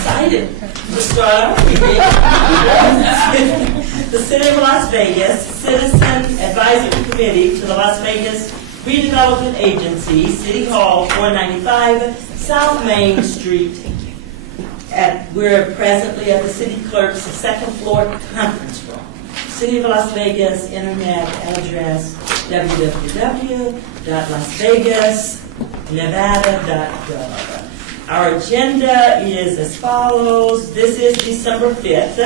excited to start our meeting. The City of Las Vegas Citizen Advisory Committee to the Las Vegas Redevelopment Agency, City Hall, 495 South Main Street. We're presently at the City Clerk's second floor conference room. City of Las Vegas Internet address www.lasvegasnevada.gov. Our agenda is as follows. This is December 5th,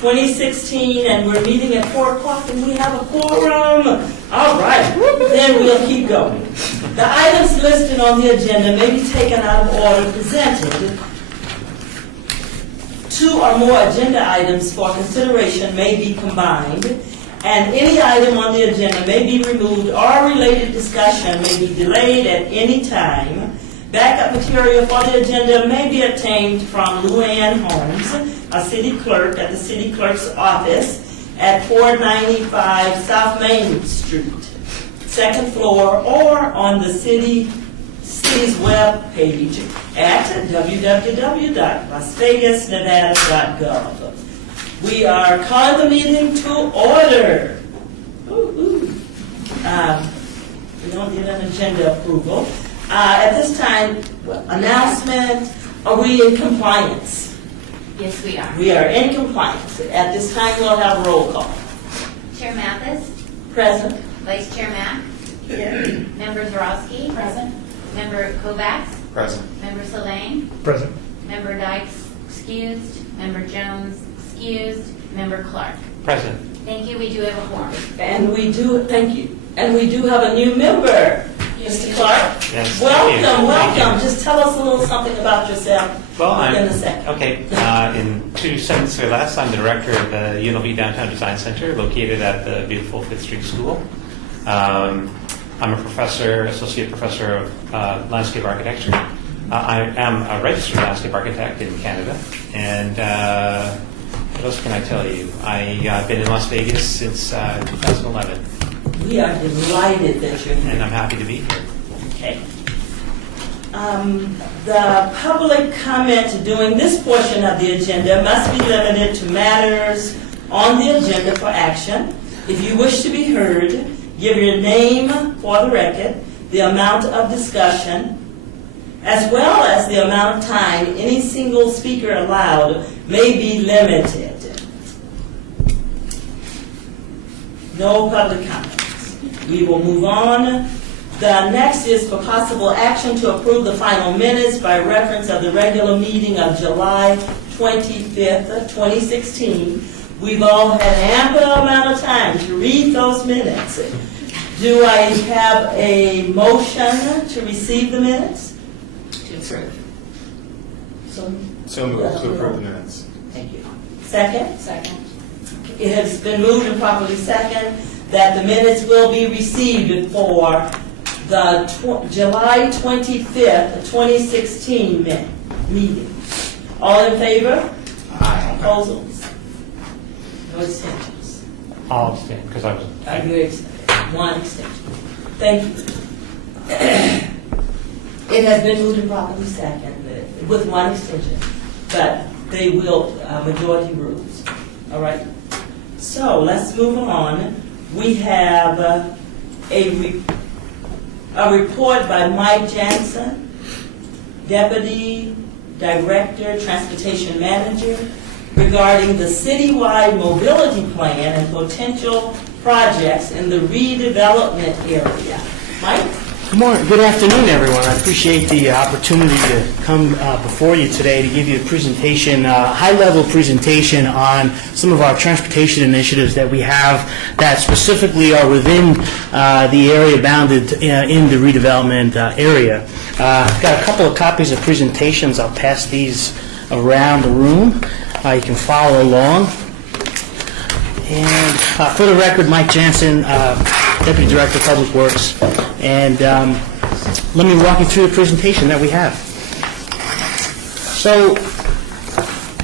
2016, and we're meeting at 4 o'clock, and we have a quorum. All right, then we'll keep going. The items listed on the agenda may be taken out of order presented. 2 or more agenda items for consideration may be combined, and any item on the agenda may be removed or related discussion may be delayed at any time. Backup material for the agenda may be obtained from Luann Holmes, a city clerk at the city clerk's office at 495 South Main Street, second floor, or on the city's web page at www.lasvegasnevada.gov. We are calling the meeting to order. We don't get an agenda approval. At this time, announcement, are we in compliance? Yes, we are. We are in compliance. At this time, we'll have roll call. Chair Mathis? Present. Vice Chair Mack? Here. Member Zarowski? Present. Member Kovacs? Present. Member Sylvain? Present. Member Dykes? Excused. Member Jones? Excused. Member Clark? Present. Thank you. We do have a quorum. And we do, thank you. And we do have a new member, Mr. Clark. Yes. Welcome. Just tell us a little something about yourself in a second. Okay. In 2 sentences or less, I'm the director of the UNLV Downtown Design Center, located at the beautiful 5th Street School. I'm a professor, associate professor of landscape architecture. I am a registered landscape architect in Canada. And what else can I tell you? I've been in Las Vegas since 2011. We are delighted that you're here. And I'm happy to be here. Okay. The public comment during this portion of the agenda must be limited to matters on the agenda for action. If you wish to be heard, give your name for the record, the amount of discussion, as well as the amount of time any single speaker allowed may be limited. No public comments. We will move on. The next is for possible action to approve the final minutes by reference of the regular meeting of July 25th, 2016. We've all had ample amount of time to read those minutes. Do I have a motion to receive the minutes? To approve. So moved to approve the minutes. Thank you. Second? Second. It has been moved and properly second that the minutes will be received for the July 25th, 2016 meeting. All in favor? Aye. Opposals? No extensions? I'll abstain because I was. One extension. Thank you. It has been moved and properly second with one extension, but they will, majority rules. All right? So let's move on. We have a report by Mike Jansen, Deputy Director, Transportation Manager, regarding the citywide mobility plan and potential projects in the redevelopment area. Mike? Good morning. Good afternoon, everyone. I appreciate the opportunity to come before you today to give you a presentation, high-level presentation on some of our transportation initiatives that we have that specifically are within the area bounded in the redevelopment area. I've got a couple of copies of presentations. I'll pass these around the room. You can follow along. And for the record, Mike Jansen, Deputy Director of Public Works, and let me walk you through the presentation that we have. So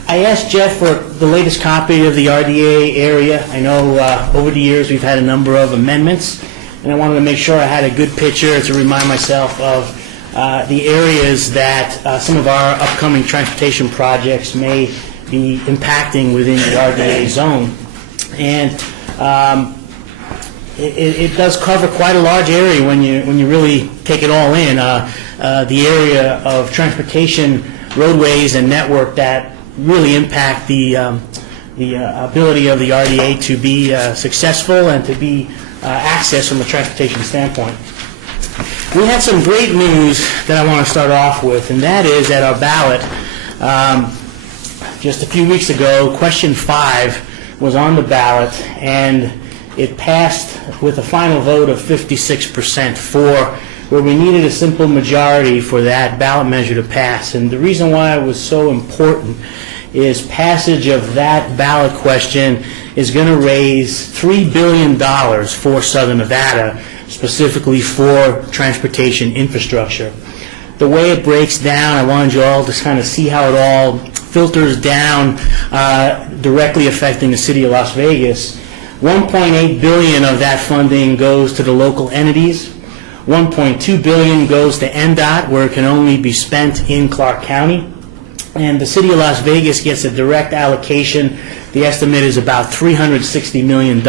I asked Jeff for the latest copy of the RDA area. I know over the years we've had a number of amendments, and I wanted to make sure I had a good picture to remind myself of the areas that some of our upcoming transportation projects may be impacting within the RDA zone. And it does cover quite a large area when you really take it all in. The area of transportation, roadways, and network that really impact the ability of the RDA to be successful and to be accessed from a transportation standpoint. We had some great news that I want to start off with, and that is at our ballot just a few weeks ago, question 5 was on the ballot, and it passed with a final vote of 56% for, where we needed a simple majority for that ballot measure to pass. And the reason why it was so important is passage of that ballot question is going to raise $3 billion for Southern Nevada, specifically for transportation infrastructure. The way it breaks down, I wanted you all to kind of see how it all filters down, directly affecting the city of Las Vegas. $1.8 billion of that funding goes to the local entities. $1.2 billion goes to NDOT, where it can only be spent in Clark County. And the city of Las Vegas gets a direct allocation. The estimate is about $360 million.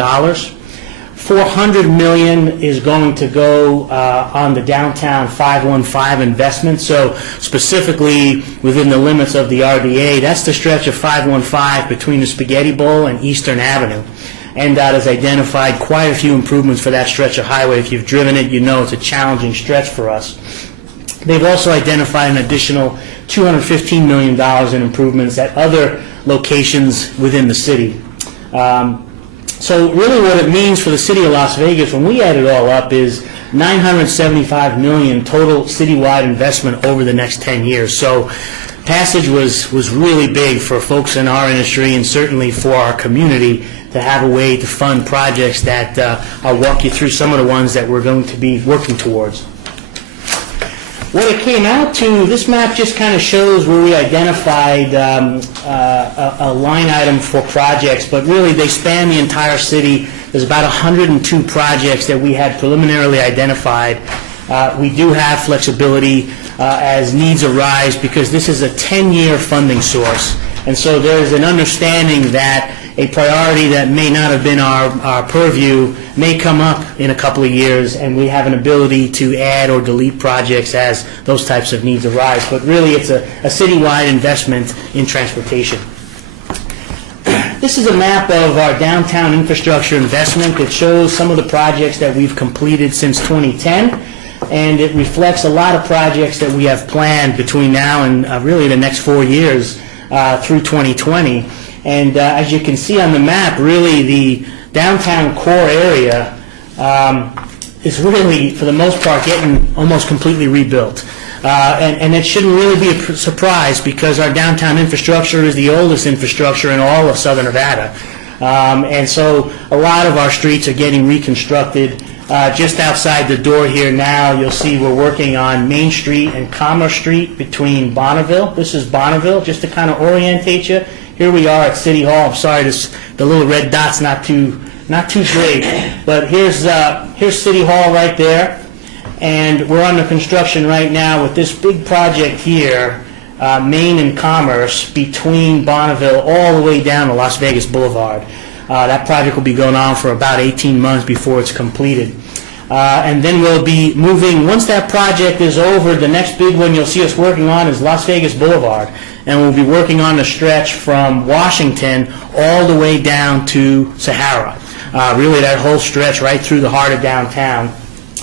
$400 million is going to go on the downtown 515 investment. So specifically within the limits of the RDA, that's the stretch of 515 between the Spaghetti Bowl and Eastern Avenue. NDOT has identified quite a few improvements for that stretch of highway. If you've driven it, you know it's a challenging stretch for us. They've also identified an additional $215 million in improvements at other locations within the city. So really what it means for the city of Las Vegas, when we add it all up, is $975 million total citywide investment over the next 10 years. So passage was really big for folks in our industry and certainly for our community to have a way to fund projects that I'll walk you through some of the ones that we're going to be working towards. What it came out to, this map just kind of shows where we identified a line item for projects, but really they span the entire city. There's about 102 projects that we had preliminarily identified. We do have flexibility as needs arise because this is a 10-year funding source. And so there's an understanding that a priority that may not have been our purview may come up in a couple of years, and we have an ability to add or delete projects as those types of needs arise. But really, it's a citywide investment in transportation. This is a map of our downtown infrastructure investment. It shows some of the projects that we've completed since 2010, and it reflects a lot of projects that we have planned between now and really the next 4 years through 2020. And as you can see on the map, really the downtown core area is really, for the most part, getting almost completely rebuilt. And it shouldn't really be a surprise because our downtown infrastructure is the oldest infrastructure in all of Southern Nevada. And so a lot of our streets are getting reconstructed. Just outside the door here now, you'll see we're working on Main Street and Commerce Street between Bonneville. This is Bonneville, just to kind of orientate you. Here we are at City Hall. I'm sorry, the little red dot's not too great, but here's City Hall right there, and we're under construction right now with this big project here, Main and Commerce, between Bonneville all the way down to Las Vegas Boulevard. That project will be going on for about 18 months before it's completed. And then we'll be moving, once that project is over, the next big one you'll see us working on is Las Vegas Boulevard. And we'll be working on the stretch from Washington all the way down to Sahara. Really that whole stretch right through the heart of downtown.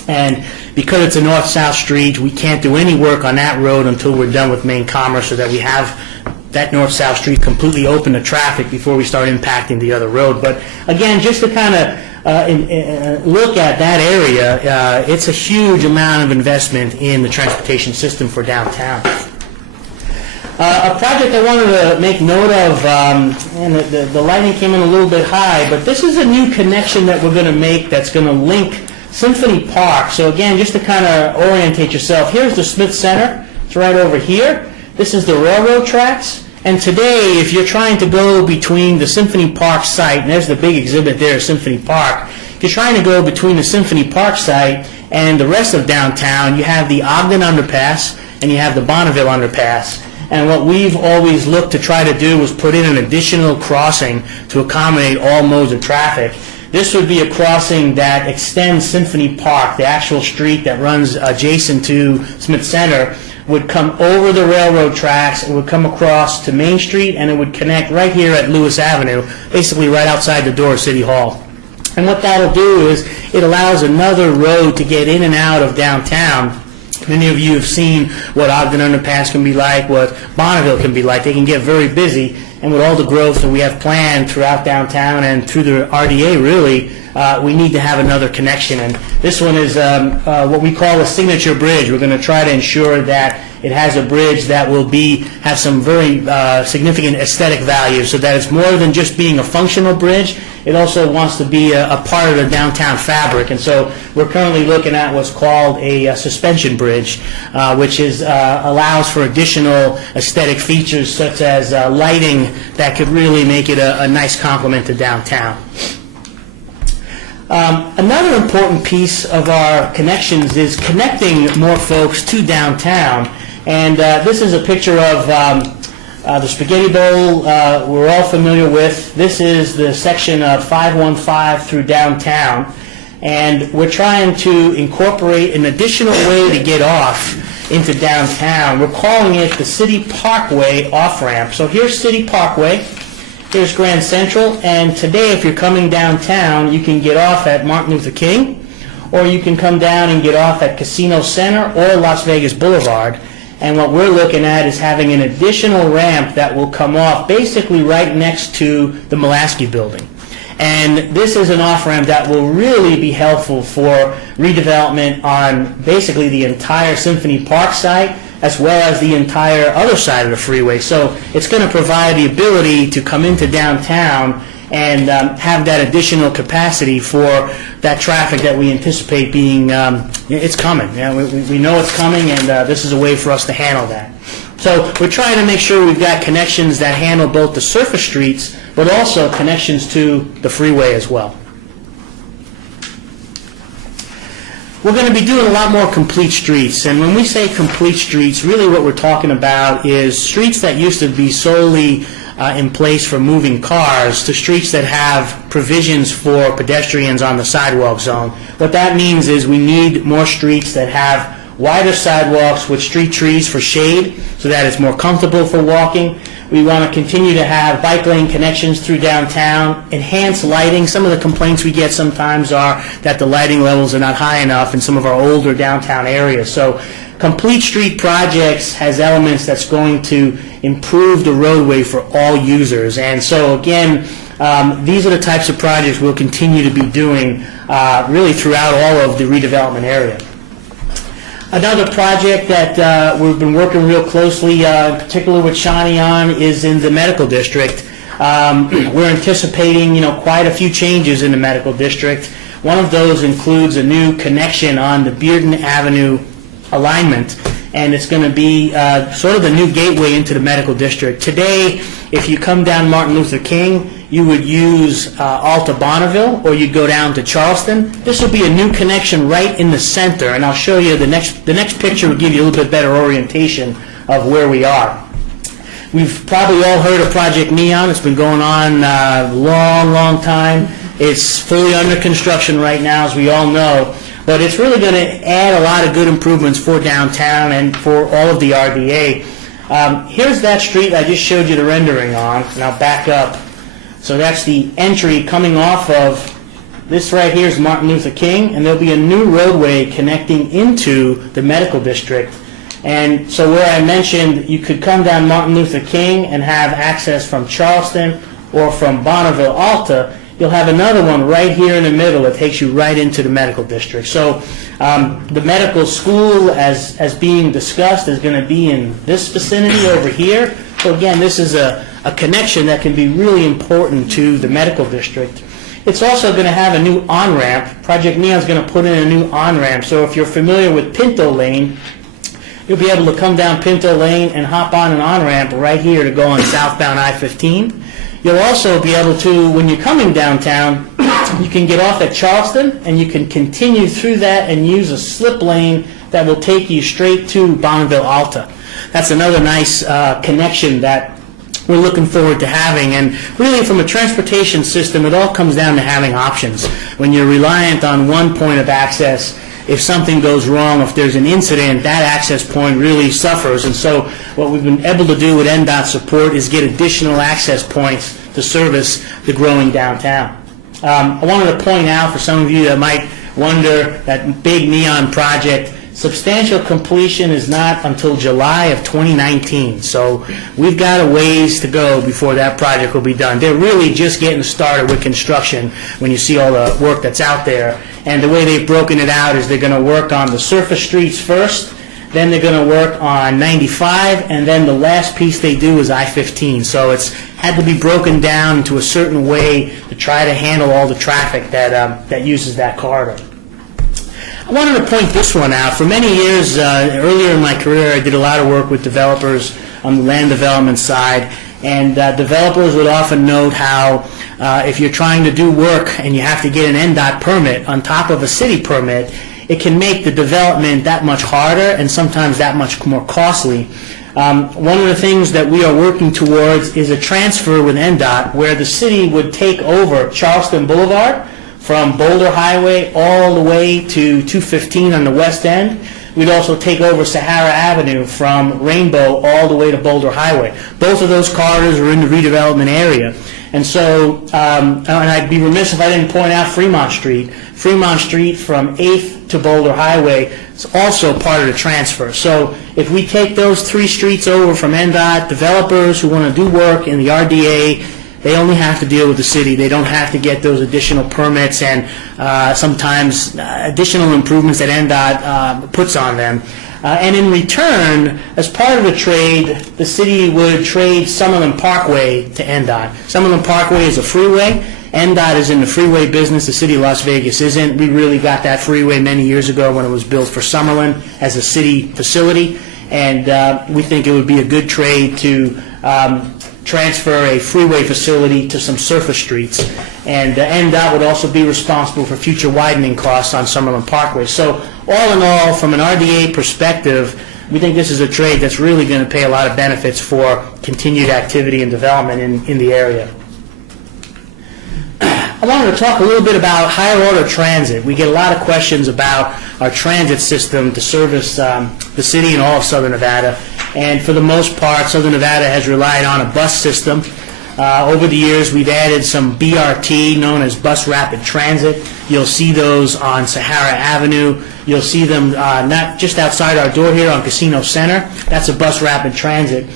And because it's a north-south street, we can't do any work on that road until we're done with Main Commerce so that we have that north-south street completely open to traffic before we start impacting the other road. But again, just to kind of look at that area, it's a huge amount of investment in the transportation system for downtown. A project I wanted to make note of, and the lighting came in a little bit high, but this is a new connection that we're going to make that's going to link Symphony Park. So again, just to kind of orientate yourself, here's the Smith Center. It's right over here. This is the railroad tracks. And today, if you're trying to go between the Symphony Park site, and there's the big exhibit there, Symphony Park, if you're trying to go between the Symphony Park site and the rest of downtown, you have the Ogden Underpass and you have the Bonneville Underpass. And what we've always looked to try to do was put in an additional crossing to accommodate all modes of traffic. This would be a crossing that extends Symphony Park, the actual street that runs adjacent to Smith Center, would come over the railroad tracks, it would come across to Main Street, and it would connect right here at Lewis Avenue, basically right outside the door of City Hall. And what that'll do is it allows another road to get in and out of downtown. Many of you have seen what Ogden Underpass can be like, what Bonneville can be like. They can get very busy, and with all the growth that we have planned throughout downtown and through the RDA, really, we need to have another connection. And this one is what we call a signature bridge. We're going to try to ensure that it has a bridge that will have some very significant aesthetic value, so that it's more than just being a functional bridge. It also wants to be a part of the downtown fabric. And so we're currently looking at what's called a suspension bridge, which allows for additional aesthetic features such as lighting that could really make it a nice complement to downtown. Another important piece of our connections is connecting more folks to downtown. And this is a picture of the Spaghetti Bowl we're all familiar with. This is the section of 515 through downtown. And we're trying to incorporate an additional way to get off into downtown. We're calling it the City Parkway off-ramp. So here's City Parkway. Here's Grand Central, and today if you're coming downtown, you can get off at Martin Luther King, or you can come down and get off at Casino Center or Las Vegas Boulevard. And what we're looking at is having an additional ramp that will come off basically right next to the Mulaski building. And this is an off-ramp that will really be helpful for redevelopment on basically the entire Symphony Park site, as well as the entire other side of the freeway. So it's going to provide the ability to come into downtown and have that additional capacity for that traffic that we anticipate being, it's coming. Yeah, we know it's coming, and this is a way for us to handle that. So we're trying to make sure we've got connections that handle both the surface streets, but also connections to the freeway as well. We're going to be doing a lot more complete streets, and when we say complete streets, really what we're talking about is streets that used to be solely in place for moving cars to streets that have provisions for pedestrians on the sidewalk zone. What that means is we need more streets that have wider sidewalks with street trees for shade so that it's more comfortable for walking. We want to continue to have bike lane connections through downtown, enhance lighting. Some of the complaints we get sometimes are that the lighting levels are not high enough in some of our older downtown areas. So complete street projects has elements that's going to improve the roadway for all users. And so again, these are the types of projects we'll continue to be doing really throughout all of the redevelopment area. Another project that we've been working real closely, in particular with Shawnee on, is in the medical district. We're anticipating, quite a few changes in the medical district. One of those includes a new connection on the Bearden Avenue alignment, and it's going to be sort of the new gateway into the medical district. Today, if you come down Martin Luther King, you would use Alta Bonneville, or you'd go down to Charleston. This will be a new connection right in the center, and I'll show you the next picture will give you a little bit better orientation of where we are. We've probably all heard of Project Neon. It's been going on a long time. It's fully under construction right now, as we all know. But it's really going to add a lot of good improvements for downtown and for all of the RDA. Here's that street I just showed you the rendering on, and I'll back up. So that's the entry coming off of this right here is Martin Luther King, and there'll be a new roadway connecting into the medical district. And so where I mentioned you could come down Martin Luther King and have access from Charleston or from Bonneville Alta, you'll have another one right here in the middle that takes you right into the medical district. So the medical school, as being discussed, is going to be in this vicinity over here. So again, this is a connection that can be really important to the medical district. It's also going to have a new on-ramp. Project Neon is going to put in a new on-ramp. So if you're familiar with Pinto Lane, you'll be able to come down Pinto Lane and hop on an on-ramp right here to go on southbound I-15. You'll also be able to, when you're coming downtown, you can get off at Charleston, and you can continue through that and use a slip lane that will take you straight to Bonneville Alta. That's another nice connection that we're looking forward to having. And really, from a transportation system, it all comes down to having options. When you're reliant on one point of access, if something goes wrong, if there's an incident, that access point really suffers. And so what we've been able to do with NDOT support is get additional access points to service the growing downtown. I wanted to point out for some of you that might wonder, that big neon project, substantial completion is not until July of 2019. So we've got a ways to go before that project will be done. They're really just getting started with construction when you see all the work that's out there. And the way they've broken it out is they're going to work on the surface streets first, then they're going to work on 95, and then the last piece they do is I-15. So it's had to be broken down into a certain way to try to handle all the traffic that uses that corridor. I wanted to point this one out. For many years, earlier in my career, I did a lot of work with developers on the land development side, and developers would often note how if you're trying to do work and you have to get an NDOT permit on top of a city permit, it can make the development that much harder and sometimes that much more costly. One of the things that we are working towards is a transfer with NDOT where the city would take over Charleston Boulevard from Boulder Highway all the way to 215 on the west end. We'd also take over Sahara Avenue from Rainbow all the way to Boulder Highway. Both of those corridors are in the redevelopment area. And so, and I'd be remiss if I didn't point out Fremont Street. Fremont Street from 8th to Boulder Highway is also part of the transfer. So if we take those three streets over from NDOT, developers who want to do work in the RDA, they only have to deal with the city. They don't have to get those additional permits and sometimes additional improvements that NDOT puts on them. And in return, as part of the trade, the city would trade Summerlin Parkway to NDOT. Summerlin Parkway is a freeway. NDOT is in the freeway business. The city of Las Vegas isn't. We really got that freeway many years ago when it was built for Summerlin as a city facility. And we think it would be a good trade to transfer a freeway facility to some surface streets. And NDOT would also be responsible for future widening costs on Summerlin Parkway. So all in all, from an RDA perspective, we think this is a trade that's really going to pay a lot of benefits for continued activity and development in the area. I wanted to talk a little bit about higher order transit. We get a lot of questions about our transit system to service the city and all of Southern Nevada. And for the most part, Southern Nevada has relied on a bus system. Over the years, we've added some BRT, known as Bus Rapid Transit. You'll see those on Sahara Avenue. You'll see them not just outside our door here on Casino Center. That's a Bus Rapid Transit.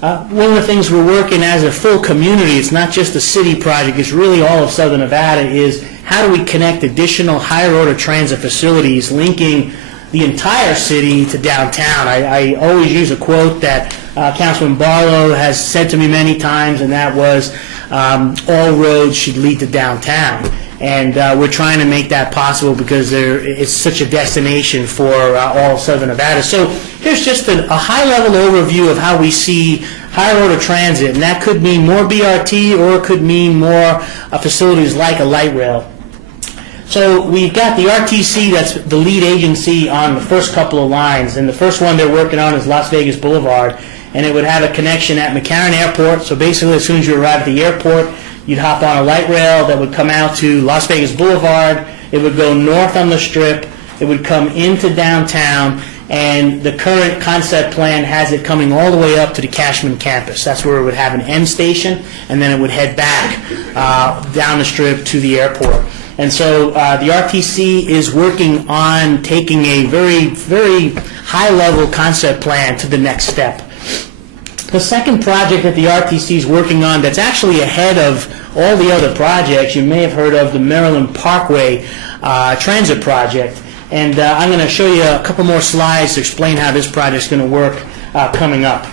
One of the things we're working as a full community, it's not just a city project, it's really all of Southern Nevada, is how do we connect additional higher order transit facilities linking the entire city to downtown. I always use a quote that Councilman Barlow has said to me many times, and that was, all roads should lead to downtown. And we're trying to make that possible because it's such a destination for all of Southern Nevada. So here's just a high-level overview of how we see higher order transit, and that could mean more BRT or it could mean more facilities like a light rail. So we've got the RTC, that's the lead agency on the first couple of lines, and the first one they're working on is Las Vegas Boulevard, and it would have a connection at McCarran Airport. So basically, as soon as you arrive at the airport, you'd hop on a light rail that would come out to Las Vegas Boulevard. It would go north on the Strip. It would come into downtown, and the current concept plan has it coming all the way up to the Cashman campus. That's where it would have an end station, and then it would head back down the Strip to the airport. And so the RTC is working on taking a very, very high-level concept plan to the next step. The second project that the RTC is working on that's actually ahead of all the other projects, you may have heard of the Maryland Parkway Transit Project. And I'm going to show you a couple more slides to explain how this project is going to work coming up.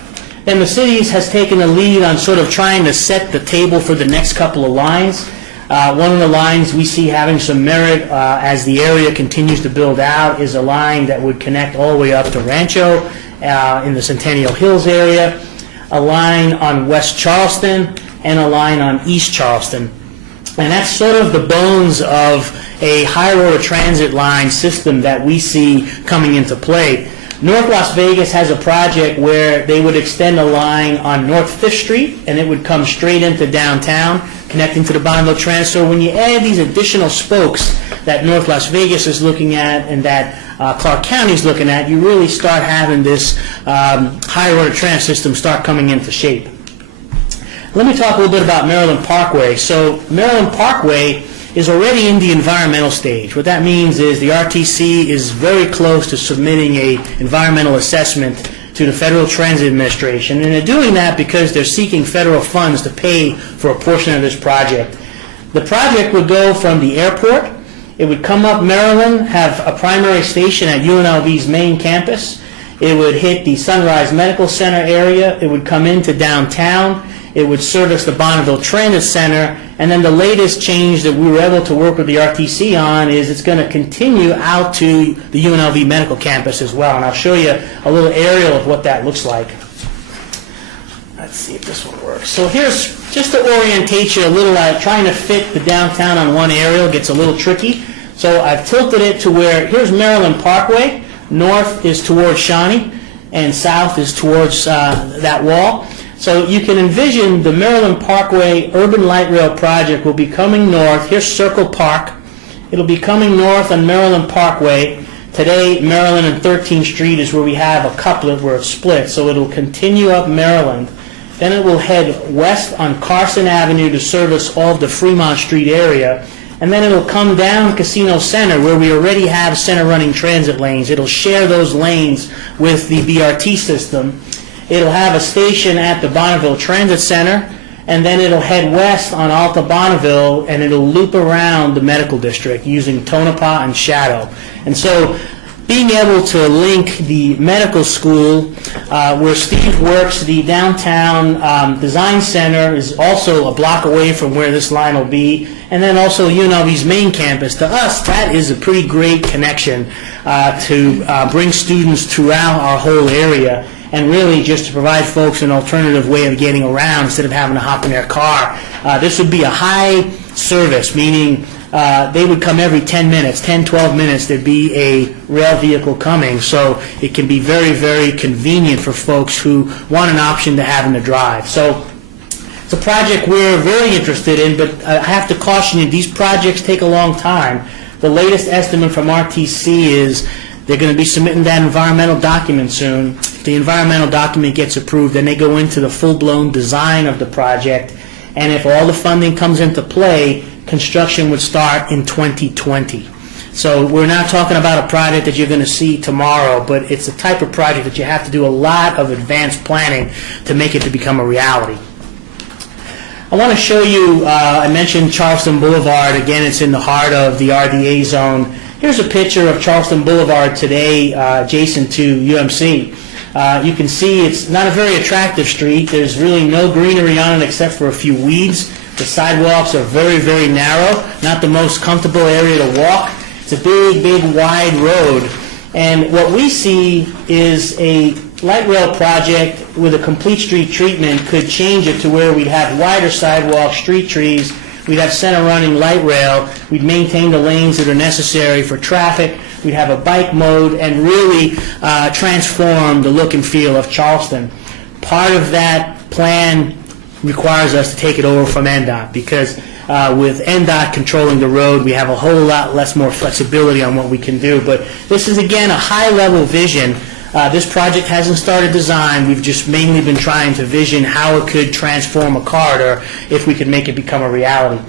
Then the city has taken a lead on sort of trying to set the table for the next couple of lines. One of the lines we see having some merit as the area continues to build out is a line that would connect all the way up to Rancho in the Centennial Hills area, a line on West Charleston, and a line on East Charleston. And that's sort of the bones of a higher order transit line system that we see coming into play. North Las Vegas has a project where they would extend a line on North 5th Street, and it would come straight into downtown, connecting to the Bonneville Transit. So when you add these additional spokes that North Las Vegas is looking at and that Clark County is looking at, you really start having this higher order transit system start coming into shape. Let me talk a little bit about Maryland Parkway. So Maryland Parkway is already in the environmental stage. What that means is the RTC is very close to submitting a environmental assessment to the Federal Transit Administration, and they're doing that because they're seeking federal funds to pay for a portion of this project. The project would go from the airport, it would come up Maryland, have a primary station at UNLV's main campus, it would hit the Sunrise Medical Center area, it would come into downtown, it would service the Bonneville Transit Center, and then the latest change that we were able to work with the RTC on is it's going to continue out to the UNLV Medical Campus as well, and I'll show you a little aerial of what that looks like. Let's see if this one works. So here's just to orientate you a little, trying to fit the downtown on one aerial gets a little tricky. So I've tilted it to where, here's Maryland Parkway, north is towards Shawnee, and south is towards that wall. So you can envision the Maryland Parkway Urban Light Rail project will be coming north. Here's Circle Park. It'll be coming north on Maryland Parkway. Today, Maryland and 13th Street is where we have a couplet where it's split. So it'll continue up Maryland. Then it will head west on Carson Avenue to service all of the Fremont Street area. And then it'll come down Casino Center where we already have center running transit lanes. It'll share those lanes with the BRT system. It'll have a station at the Bonneville Transit Center, and then it'll head west on Alta Bonneville, and it'll loop around the medical district using Tonopah and Shadow. And so being able to link the medical school where Steve works, the downtown design center is also a block away from where this line will be, and then also UNLV's main campus. To us, that is a pretty great connection to bring students throughout our whole area, and really just to provide folks an alternative way of getting around instead of having to hop in their car. This would be a high service, meaning they would come every 10 minutes, 10, 12 minutes, there'd be a rail vehicle coming, so it can be very, very convenient for folks who want an option to having to drive. So it's a project we're very interested in, but I have to caution you, these projects take a long time. The latest estimate from RTC is they're going to be submitting that environmental document soon. If the environmental document gets approved, then they go into the full-blown design of the project, and if all the funding comes into play, construction would start in 2020. So we're not talking about a project that you're going to see tomorrow, but it's the type of project that you have to do a lot of advanced planning to make it to become a reality. I want to show you, I mentioned Charleston Boulevard. Again, it's in the heart of the RDA zone. Here's a picture of Charleston Boulevard today adjacent to UMC. You can see it's not a very attractive street. There's really no greenery on it except for a few weeds. The sidewalks are very, very narrow, not the most comfortable area to walk. It's a big, big, wide road. And what we see is a light rail project with a complete street treatment could change it to where we'd have wider sidewalks, street trees, we'd have center running light rail, we'd maintain the lanes that are necessary for traffic, we'd have a bike mode, and really transform the look and feel of Charleston. Part of that plan requires us to take it over from NDOT because with NDOT controlling the road, we have a whole lot less more flexibility on what we can do. But this is, again, a high-level vision. This project hasn't started design. We've just mainly been trying to vision how it could transform a corridor if we could make it become a reality.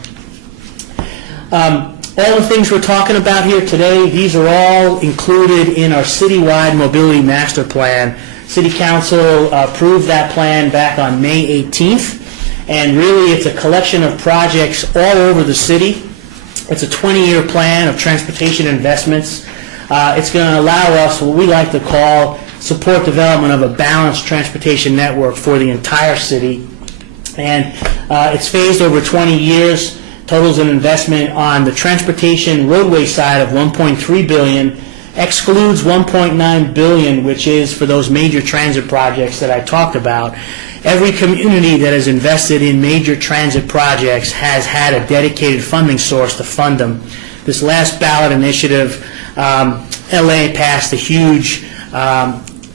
All the things we're talking about here today, these are all included in our citywide mobility master plan. City Council approved that plan back on May 18th, and really it's a collection of projects all over the city. It's a 20-year plan of transportation investments. It's going to allow us what we like to call support development of a balanced transportation network for the entire city. And it's phased over 20 years, totals an investment on the transportation roadway side of $1.3 billion, excludes $1.9 billion, which is for those major transit projects that I talked about. every community that has invested in major transit projects has had a dedicated funding source to fund them. This last ballot initiative, LA passed a huge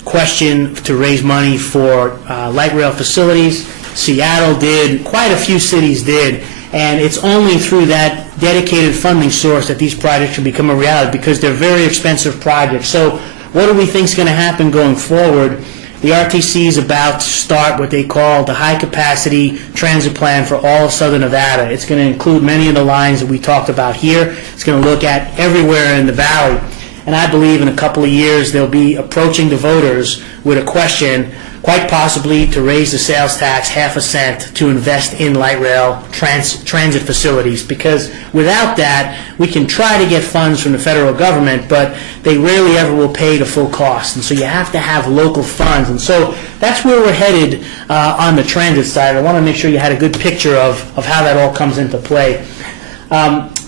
question to raise money for light rail facilities. Seattle did, quite a few cities did, and it's only through that dedicated funding source that these projects can become a reality, because they're very expensive projects. So what do we think is going to happen going forward? The RTC is about to start what they call the high-capacity transit plan for all of Southern Nevada. It's going to include many of the lines that we talked about here. It's going to look at everywhere in the valley. And I believe in a couple of years they'll be approaching the voters with a question, quite possibly to raise the sales tax half a cent to invest in light rail transit facilities, because without that we can try to get funds from the federal government, but they rarely ever will pay the full cost, and so you have to have local funds. And so that's where we're headed on the transit side. I want to make sure you had a good picture of how that all comes into play.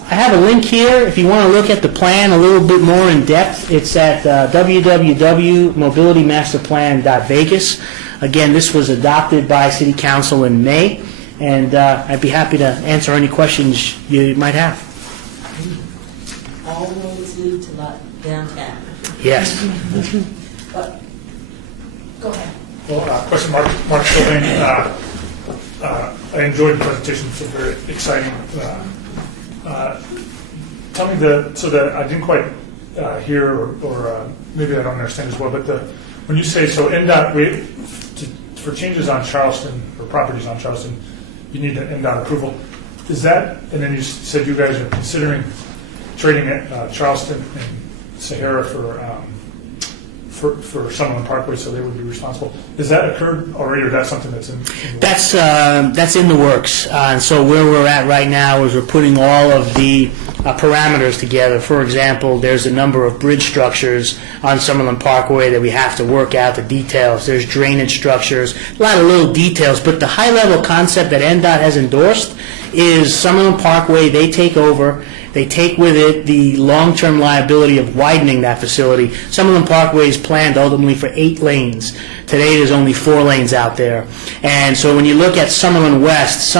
I have a link here if you want to look at the plan a little bit more in depth. It's at www.mobilitymasterplan.vegas. Again, this was adopted by City Council in May, and I'd be happy to answer any questions you might have. All roads lead to downtown. Yes. Go ahead. Well, question, Mark Sylvain. I enjoyed the presentation. It's very exciting. Tell me so that I didn't quite hear, or maybe I don't understand as well, but when you say, so NDOT, for changes on Charleston, or properties on Charleston, you need an NDOT approval. Is that, and then you said you guys are considering trading Charleston and Sahara for Summerlin Parkway, so they would be responsible. Has that occurred already, or that's something that's in the works? That's in the works. And so where we're at right now is we're putting all of the parameters together. For example, there's a number of bridge structures on Summerlin Parkway that we have to work out the details. There's drainage structures, a lot of little details, but the high-level concept that NDOT has endorsed is Summerlin Parkway, they take over. They take with it the long-term liability of widening that facility. Summerlin Parkway is planned ultimately for 8 lanes. Today there's only 4 lanes out there. And so when you look at Summerlin West,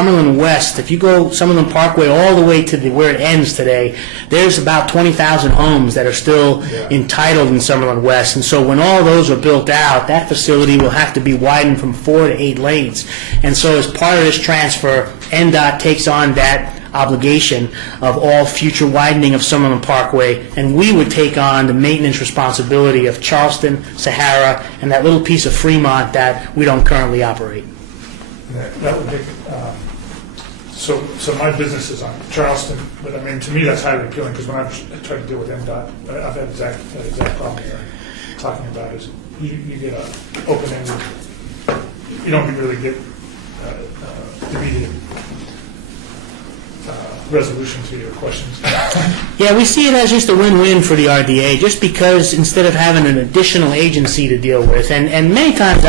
if you go Summerlin Parkway all the way to where it ends today, there's about 20,000 homes that are still entitled in Summerlin West. And so when all those are built out, that facility will have to be widened from 4 to 8 lanes. And so as part of this transfer, NDOT takes on that obligation of all future widening of Summerlin Parkway, and we would take on the maintenance responsibility of Charleston, Sahara, and that little piece of Fremont that we don't currently operate. That would make so my business is on Charleston, but I mean, to me that's highly appealing, because when I've tried to deal with NDOT, I've had that exact problem you're talking about. Is you get an open-ended, you don't really get immediate resolution to your questions. Yeah, we see it as just a win-win for the RDA, just because instead of having an additional agency to deal with, and many times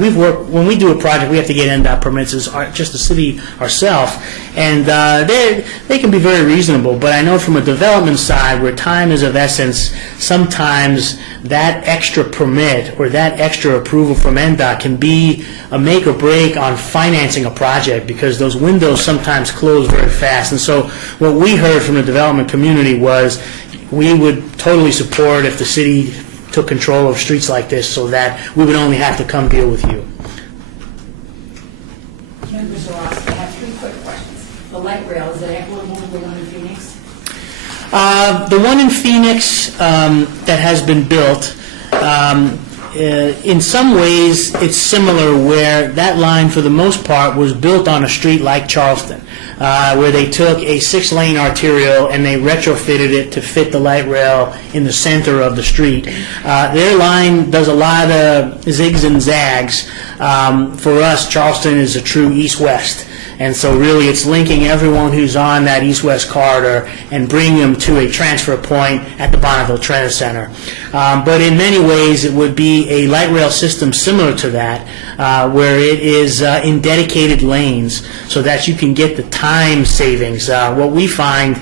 we've worked, when we do a project, we have to get NDOT permits as just the city ourselves, and they can be very reasonable, but I know from a development side where time is of essence, sometimes that extra permit or that extra approval from NDOT can be a make or break on financing a project, because those windows sometimes close very fast. And so what we heard from the development community was we would totally support if the city took control of streets like this, so that we would only have to come deal with you. Members Ross, I have 3 quick questions. The light rail, is it equitable to the one in Phoenix? The one in Phoenix that has been built, in some ways it's similar, where that line for the most part was built on a street like Charleston, where they took a 6-lane arterial and they retrofitted it to fit the light rail in the center of the street. Their line does a lot of zigs and zags. For us, Charleston is a true east-west. And so really it's linking everyone who's on that east-west corridor and bringing them to a transfer point at the Bonneville Transit Center. But in many ways it would be a light rail system similar to that, where it is in dedicated lanes, so that you can get the time savings. What you find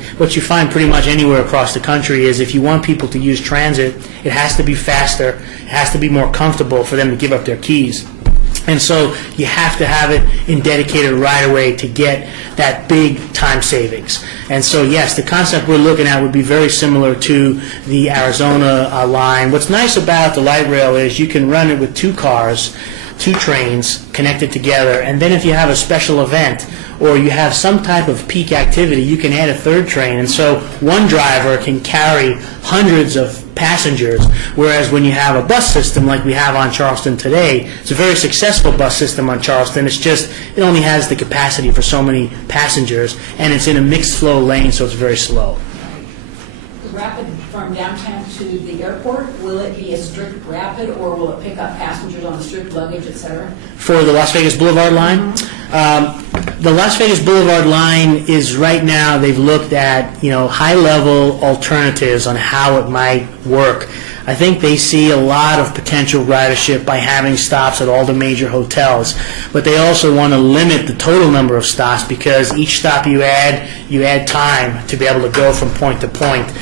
pretty much anywhere across the country is if you want people to use transit, it has to be faster, it has to be more comfortable for them to give up their keys. And so you have to have it in dedicated right-of-way to get that big time savings. And so, yes, the concept we're looking at would be very similar to the Arizona line. What's nice about the light rail is you can run it with 2 cars, 2 trains connected together, and then if you have a special event or you have some type of peak activity, you can add a 3rd train, and so one driver can carry hundreds of passengers, whereas when you have a bus system like we have on Charleston today, it's a very successful bus system on Charleston, it's just, it only has the capacity for so many passengers, and it's in a mixed flow lane, so it's very slow. Rapid from downtown to the airport, will it be a strict rapid, or will it pick up passengers on strict luggage, et cetera? For the Las Vegas Boulevard line? The Las Vegas Boulevard line is right now, they've looked at, high-level alternatives on how it might work. I think they see a lot of potential ridership by having stops at all the major hotels, but they also want to limit the total number of stops because each stop you add time to be able to go from point to point.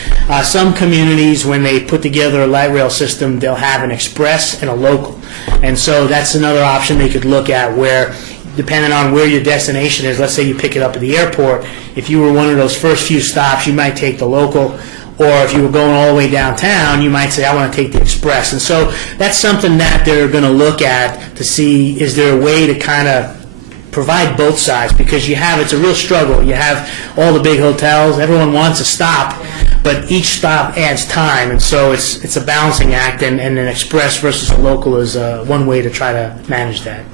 Some communities, when they put together a light rail system, they'll have an express and a local, and so that's another option they could look at where, depending on where your destination is, let's say you pick it up at the airport, if you were one of those first few stops, you might take the local, or if you were going all the way downtown, you might say, I want to take the express. And so that's something that they're going to look at to see, is there a way to kind of provide both sides, because it's a real struggle. You have all the big hotels, everyone wants a stop, but each stop adds time, and so it's a balancing act, and an express versus a local is one way to try to manage that.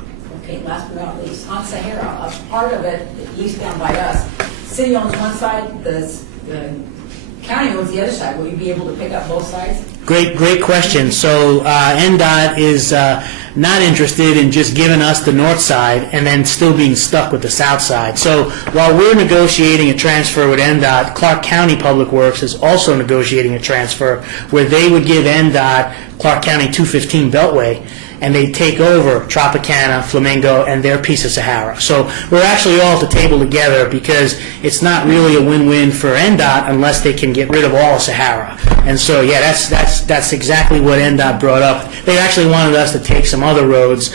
Okay, last but not least, on Sahara, a part of it, eastbound by us, city owns one side, the county owns the other side. Will you be able to pick up both sides? Great question. So NDOT is not interested in just giving us the north side and then still being stuck with the south side. So while we're negotiating a transfer with NDOT, Clark County Public Works is also negotiating a transfer where they would give NDOT Clark County 215 Beltway, and they take over Tropicana, Flamingo, and their piece of Sahara. So we're actually all at the table together because it's not really a win-win for NDOT unless they can get rid of all of Sahara. And so, yeah, that's exactly what NDOT brought up. They actually wanted us to take some other roads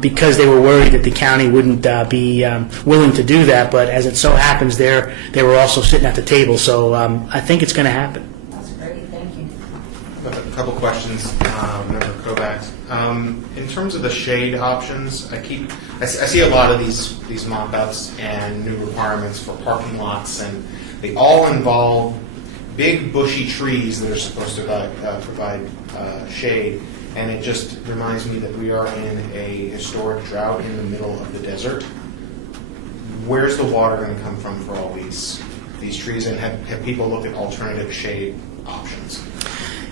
because they were worried that the county wouldn't be willing to do that. But as it so happens, they were also sitting at the table. So I think it's going to happen. That's great, thank you. A couple questions, Member Kovacs. In terms of the shade options, I see a lot of these mock-ups and new requirements for parking lots, and they all involve big bushy trees that are supposed to provide shade. And it just reminds me that we are in a historic drought in the middle of the desert. Where's the water going to come from for all these trees? And have people looked at alternative shade options?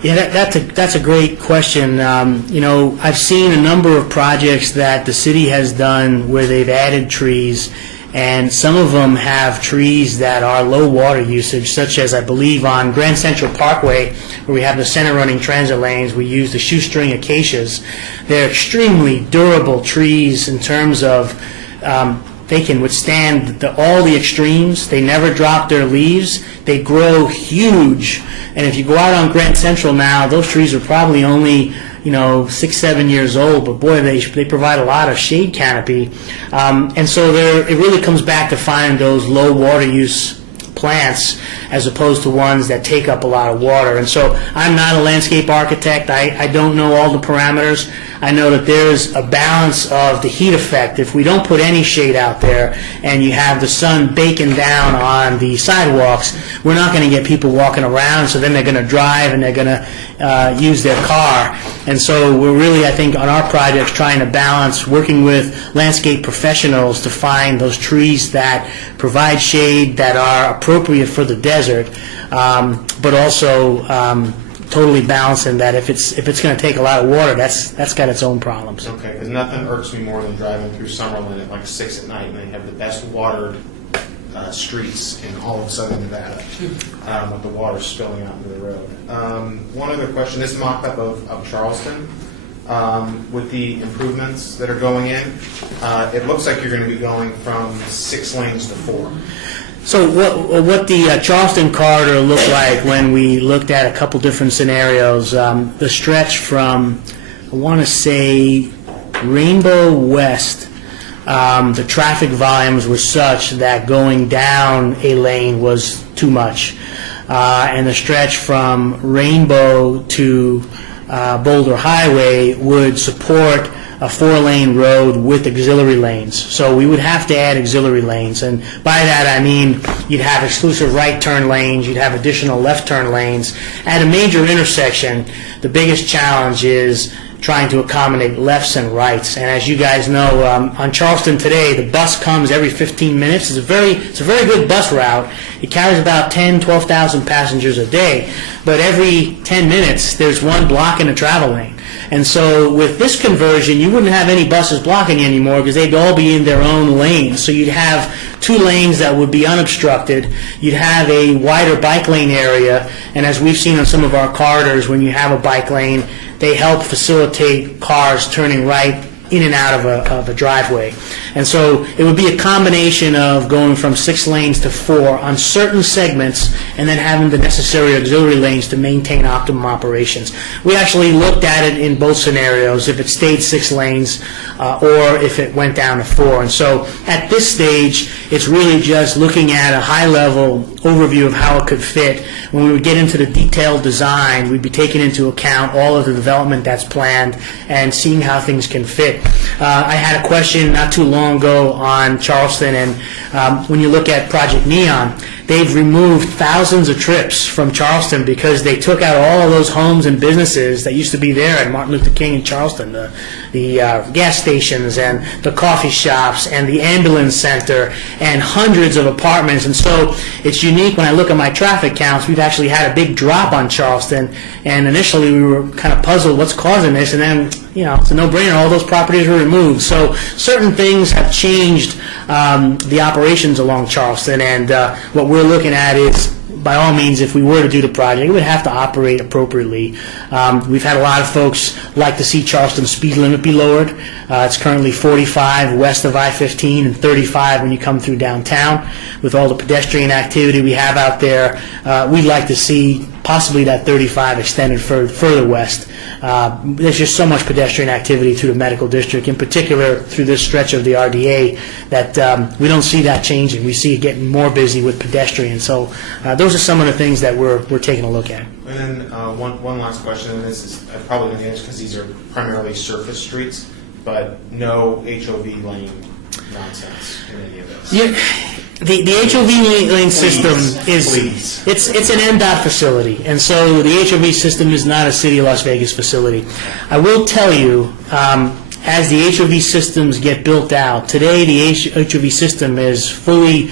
Yeah, that's a great question. I've seen a number of projects that the city has done where they've added trees, and some of them have trees that are low water usage, such as I believe on Grand Central Parkway, where we have the center running transit lanes, we use the shoestring acacias. They're extremely durable trees in terms of they can withstand all the extremes. They never drop their leaves. They grow huge. And if you go out on Grand Central now, those trees are probably only 6-7 years old, but boy, they provide a lot of shade canopy. And so it really comes back to finding those low water use plants as opposed to ones that take up a lot of water. And so I'm not a landscape architect. I don't know all the parameters. I know that there's a balance of the heat effect. If we don't put any shade out there and you have the sun baking down on the sidewalks, we're not going to get people walking around, so then they're going to drive and they're going to use their car. And so we're really, I think, on our projects trying to balance working with landscape professionals to find those trees that provide shade that are appropriate for the desert, but also totally balancing that if it's going to take a lot of water, that's got its own problems. Okay, because nothing irks me more than driving through Summerlin at like 6 at night, and they have the best watered streets in all of southern Nevada, with the water spilling out into the road. One other question: this mock-up of Charleston, with the improvements that are going in, it looks like you're going to be going from 6 lanes to 4. So what the Charleston corridor looked like when we looked at a couple different scenarios, the stretch from, I want to say, Rainbow West, the traffic volumes were such that going down a lane was too much. And the stretch from Rainbow to Boulder Highway would support a 4-lane road with auxiliary lanes. So we would have to add auxiliary lanes. And by that I mean you'd have exclusive right turn lanes, you'd have additional left turn lanes. At a major intersection, the biggest challenge is trying to accommodate lefts and rights. And as you guys know, on Charleston today, the bus comes every 15 minutes. It's a very good bus route. It carries about 10, 12,000 passengers a day. But every 10 minutes, there's one blocking a travel lane. And so with this conversion, you wouldn't have any buses blocking anymore because they'd all be in their own lanes. So you'd have 2 lanes that would be unobstructed. You'd have a wider bike lane area. And as we've seen on some of our corridors, when you have a bike lane, they help facilitate cars turning right in and out of a driveway. And so it would be a combination of going from 6 lanes to 4 on certain segments and then having the necessary auxiliary lanes to maintain optimum operations. We actually looked at it in both scenarios, if it stayed 6 lanes or if it went down to 4. And so at this stage, it's really just looking at a high-level overview of how it could fit. When we would get into the detailed design, we'd be taking into account all of the development that's planned and seeing how things can fit. I had a question not too long ago on Charleston, and when you look at Project Neon, they've removed thousands of trips from Charleston because they took out all of those homes and businesses that used to be there at Martin Luther King in Charleston, the gas stations and the coffee shops and the ambulance center and hundreds of apartments. And so it's unique when I look at my traffic counts. We've actually had a big drop on Charleston, and initially we were kind of puzzled what's causing this, and then it's a no-brainer. All those properties were removed. So certain things have changed the operations along Charleston, and what we're looking at is, by all means, if we were to do the project, it would have to operate appropriately. We've had a lot of folks like to see Charleston's speed limit be lowered. It's currently 45 west of I-15 and 35 when you come through downtown. With all the pedestrian activity we have out there, we'd like to see possibly that 35 extended further west. There's just so much pedestrian activity through the medical district, in particular through this stretch of the RDA, that we don't see that changing. We see it getting more busy with pedestrians. So those are some of the things that we're taking a look at. And then one last question, and this is probably going to answer because these are primarily surface streets, but no HOV lane nonsense in any of this. Yeah. The HOV lane system is it's an MDOT facility, and so the HOV system is not a City of Las Vegas facility. I will tell you, as the HOV systems get built out, today the HOV system is fully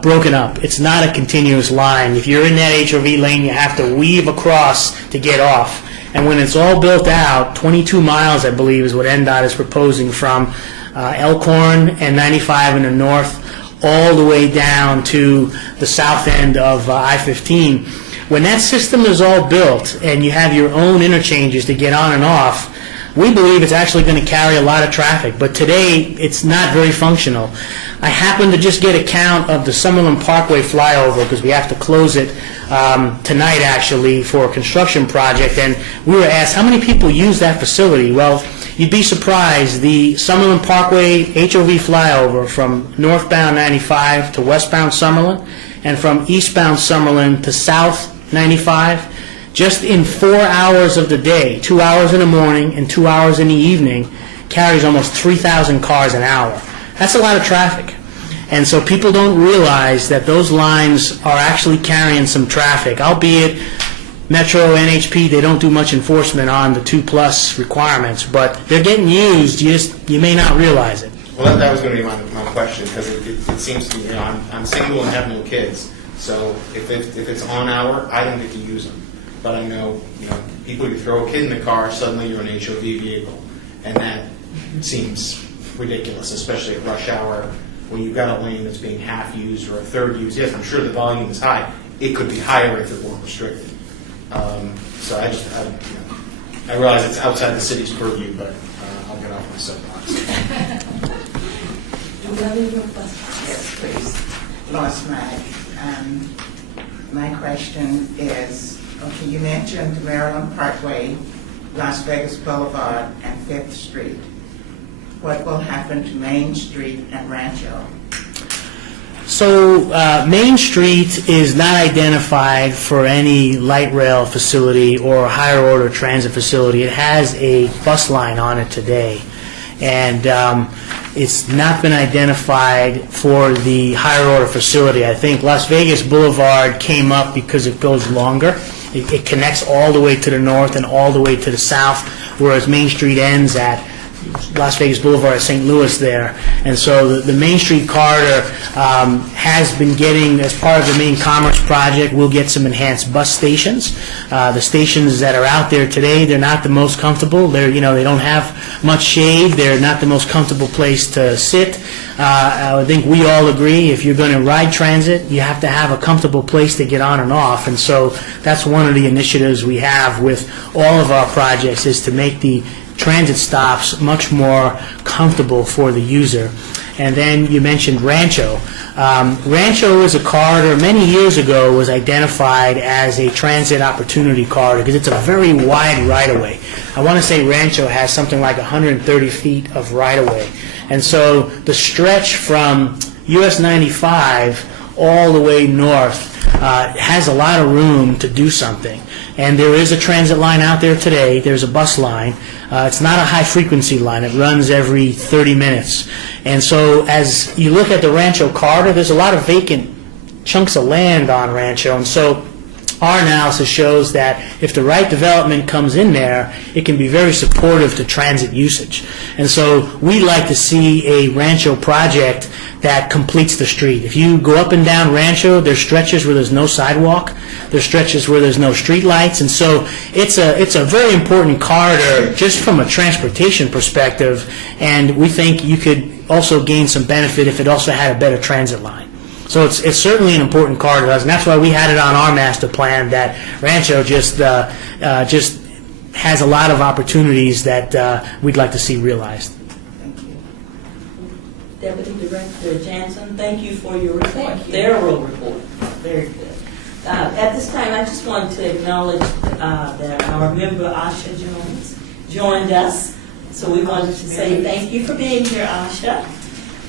broken up. It's not a continuous line. If you're in that HOV lane, you have to weave across to get off. And when it's all built out, 22 miles, I believe, is what NDOT is proposing from Elkhorn and 95 in the north all the way down to the south end of I-15. When that system is all built and you have your own interchanges to get on and off, we believe it's actually going to carry a lot of traffic. But today, it's not very functional. I happened to just get a count of the Summerlin Parkway flyover because we have to close it tonight, actually, for a construction project. And we were asked, how many people use that facility? Well, you'd be surprised. The Summerlin Parkway HOV flyover from northbound 95 to westbound Summerlin and from eastbound Summerlin to south 95, just in 4 hours of the day, 2 hours in the morning and 2 hours in the evening, carries almost 3,000 cars an hour. That's a lot of traffic. And so people don't realize that those lines are actually carrying some traffic, albeit Metro, NHP, they don't do much enforcement on the 2+ requirements, but they're getting used, you may not realize it. Well, that was going to be my question, because it seems to me, I'm single and have no kids, so if it's on hour, I don't get to use them. But I know, people, you throw a kid in the car, suddenly you're an HOV vehicle, and that seems ridiculous, especially at rush hour when you've got a lane that's being half used or a third used. Yes, I'm sure the volume is high. It could be higher if it weren't restricted. So I realize it's outside the city's purview, but I'll get off my soapbox. Do we have any more questions? Yes, please. Lost my question is, okay, you mentioned Maryland Parkway Las Vegas Boulevard and 5th Street? What will happen to Main Street and Rancho? So Main Street is not identified for any light rail facility or higher order transit facility. It has a bus line on it today, and it's not been identified for the higher order facility. I think Las Vegas Boulevard came up because it goes longer. It connects all the way to the north and all the way to the south, whereas Main Street ends at Las Vegas Boulevard at St. Louis there. And so the Main Street corridor has been getting, as part of the main commerce project, we'll get some enhanced bus stations. The stations that are out there today, they're not the most comfortable. They don't have much shade. They're not the most comfortable place to sit. I think we all agree if you're going to ride transit, you have to have a comfortable place to get on and off. And so that's one of the initiatives we have with all of our projects, is to make the transit stops much more comfortable for the user. And then you mentioned Rancho. Rancho is a corridor, many years ago, was identified as a transit opportunity corridor because it's a very wide right-of-way. I want to say Rancho has something like 130 feet of right-of-way. And so the stretch from US 95 all the way north has a lot of room to do something. And there is a transit line out there today. There's a bus line. It's not a high-frequency line. It runs every 30 minutes. And so as you look at the Rancho corridor, there's a lot of vacant chunks of land on Rancho. And so our analysis shows that if the right development comes in there, it can be very supportive to transit usage. And so we'd like to see a Rancho project that completes the street. If you go up and down Rancho, there's stretches where there's no sidewalk, there's stretches where there's no street lights, and so it's a very important corridor just from a transportation perspective, and we think you could also gain some benefit if it also had a better transit line. So it's certainly an important corridor to us, and that's why we had it on our master plan, that Rancho just has a lot of opportunities that we'd like to see realized. Thank you. Deputy Director Jansen, thank you for your report. Thorough report. Very good. At this time, I just wanted to acknowledge that our member Asha Jones joined us. So we wanted to say thank you for being here, Asha.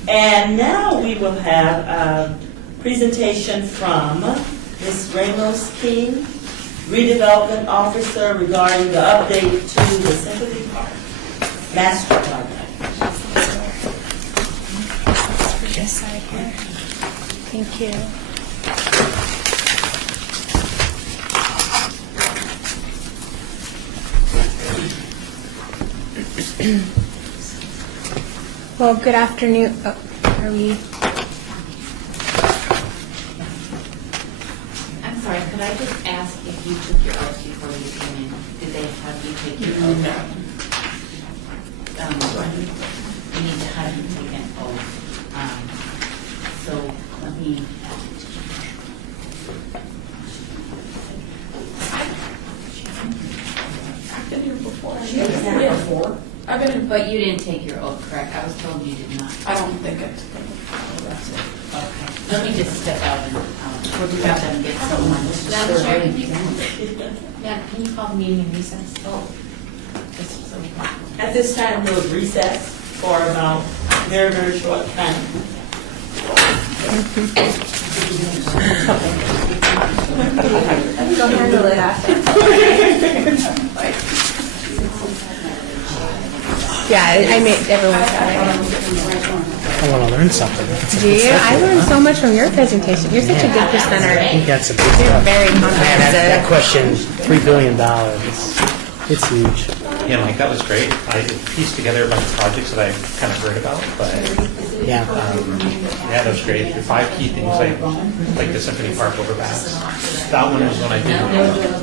And now we will have a presentation from Ms. Ramos King, Redevelopment Officer, regarding the update to the Sympathy Park Master Project. This side here. Thank you. Well, good afternoon. Oh, are we? I'm sorry, could I just ask if you took your oath before you came in? Did they have you take your oath? You need to have you take an oath. So let me. I've been here before. She was here before. I've been in, But you didn't take your oath, correct? I was told you did not. I don't think it's. Okay. Let me just step out and grab them and get someone. Madam Chair, can you call the meeting in recess? Oh. Just so we can. At this time, we'll recess for about very, very short time. Go handle it after. Yeah, I made everyone got it. I want to learn something. Do you? I learned so much from your presentation. You're such a good I presenter. think that's a big You're stuff. very Man, that comprehensive. question, $3 billion. It's huge. Yeah, Mike, that was great. I pieced together a bunch of projects that I kind of heard about, but Yeah. yeah, that was great. The 5 key things, like the Symphony Park overpass. That one was one I did.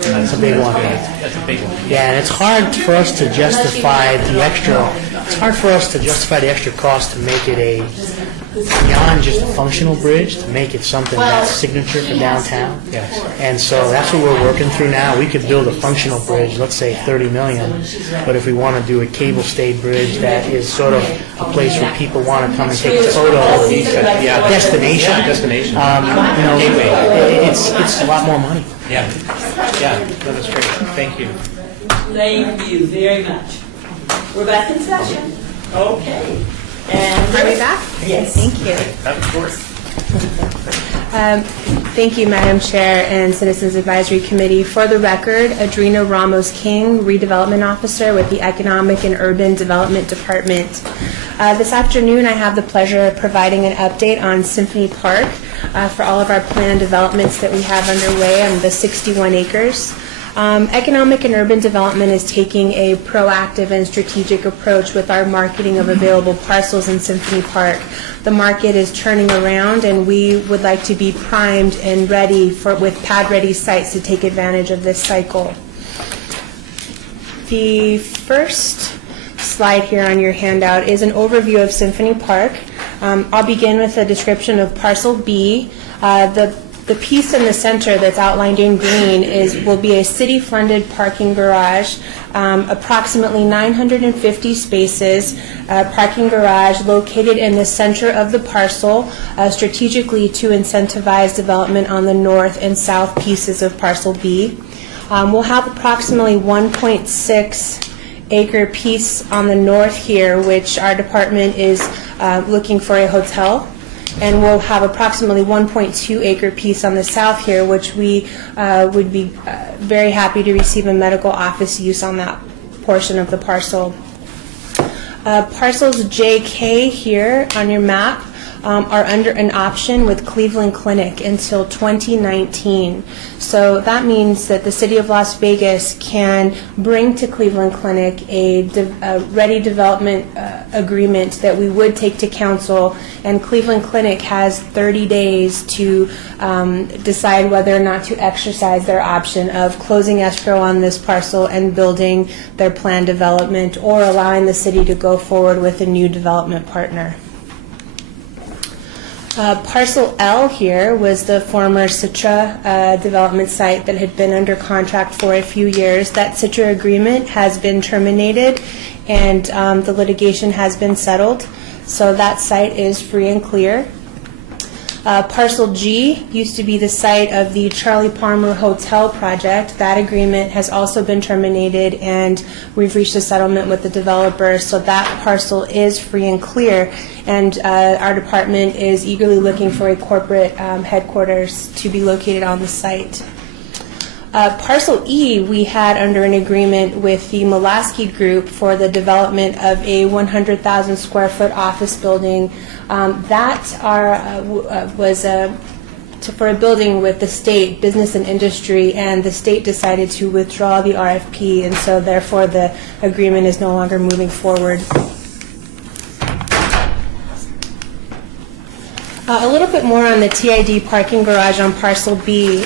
That's a big one. That's a big one. Yeah, and it's hard for us to justify the extra. It's hard for us to justify the extra cost to make it a beyond just a functional bridge, to make it something that's signature for downtown. Yes. And so that's what we're working through now. We could build a functional bridge, let's say $30 million, but if we want to do a cable-stayed bridge that is sort of a place where people want to come and take a photo, Yeah. destination, Destination. it's a lot more money. Yeah. Yeah, that was great. Thank you. Thank you very much. We're back in session. Okay. And Are we back? Yes. Thank you. Of course. Thank you, Madam Chair and Citizens Advisory Committee. For the record, Adrena Ramos-King, Redevelopment Officer with the Economic and Urban Development Department. This afternoon, I have the pleasure of providing an update on Symphony Park for all of our planned developments that we have underway on the 61 acres. Economic and Urban Development is taking a proactive and strategic approach with our marketing of available parcels in Symphony Park. The market is turning around, and we would like to be primed and ready with pad-ready sites to take advantage of this cycle. The first slide here on your handout is an overview of Symphony Park. I'll begin with a description of Parcel B. The piece in the center that's outlined in green will be a city-funded parking garage, approximately 950 spaces, parking garage located in the center of the parcel, strategically to incentivize development on the north and south pieces of Parcel B. We'll have approximately 1.6 acre piece on the north here, which our department is looking for a hotel. And we'll have approximately 1.2 acre piece on the south here, which we would be very happy to receive a medical office use on that portion of the parcel. Parcels JK here on your map are under an option with Cleveland Clinic until 2019. So that means that the City of Las Vegas can bring to Cleveland Clinic a ready development agreement that we would take to council, and Cleveland Clinic has 30 days to decide whether or not to exercise their option of closing escrow on this parcel and building their planned development, or allowing the city to go forward with a new development partner. Parcel L here was the former Citra development site that had been under contract for a few years. That Citra agreement has been terminated, and the litigation has been settled, so that site is free and clear. Parcel G used to be the site of the Charlie Palmer Hotel project. That agreement has also been terminated, and we've reached a settlement with the developer, so that parcel is free and clear, and our department is eagerly looking for a corporate headquarters to be located on the site. Parcel E, we had under an agreement with the Mulaski Group for the development of a 100,000 square foot office building. That was for a building with the state, business and industry, and the state decided to withdraw the RFP, and so therefore the agreement is no longer moving forward. A little bit more on the TID parking garage on Parcel B.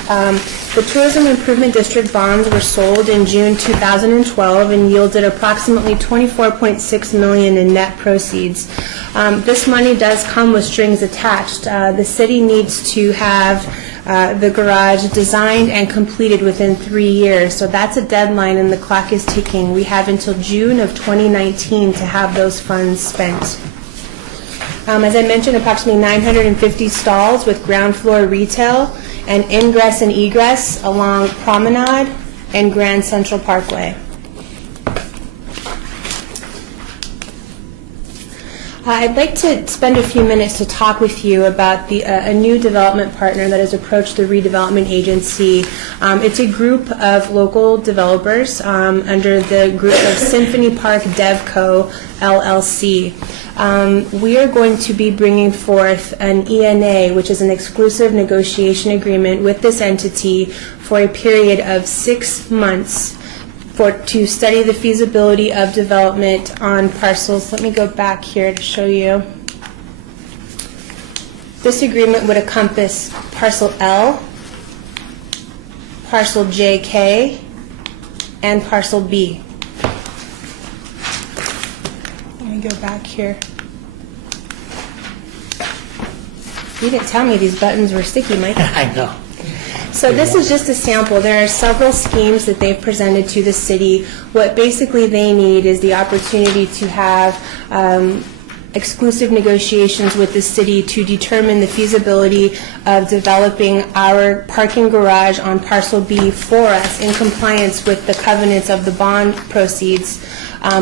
The Tourism Improvement District bonds were sold in June 2012 and yielded approximately $24.6 million in net proceeds. This money does come with strings attached. The city needs to have the garage designed and completed within 3 years, so that's a deadline and the clock is ticking. We have until June of 2019 to have those funds spent. As I mentioned, approximately 950 stalls with ground floor retail and ingress and egress along Promenade and Grand Central Parkway. I'd like to spend a few minutes to talk with you about a new development partner that has approached the redevelopment agency. It's a group of local developers under the group of Symphony Park DevCo LLC. We are going to be bringing forth an ENA, which is an exclusive negotiation agreement with this entity for a period of 6 months to study the feasibility of development on parcels. Let me go back here to show you. This agreement would encompass Parcel L, Parcel JK, and Parcel B. Let me go back here. You didn't tell me these buttons were sticky, Mike. I know. So this is just a sample. There are several schemes that they've presented to the city. What basically they need is the opportunity to have exclusive negotiations with the city to determine the feasibility of developing our parking garage on parcel B for us in compliance with the covenants of the bond proceeds,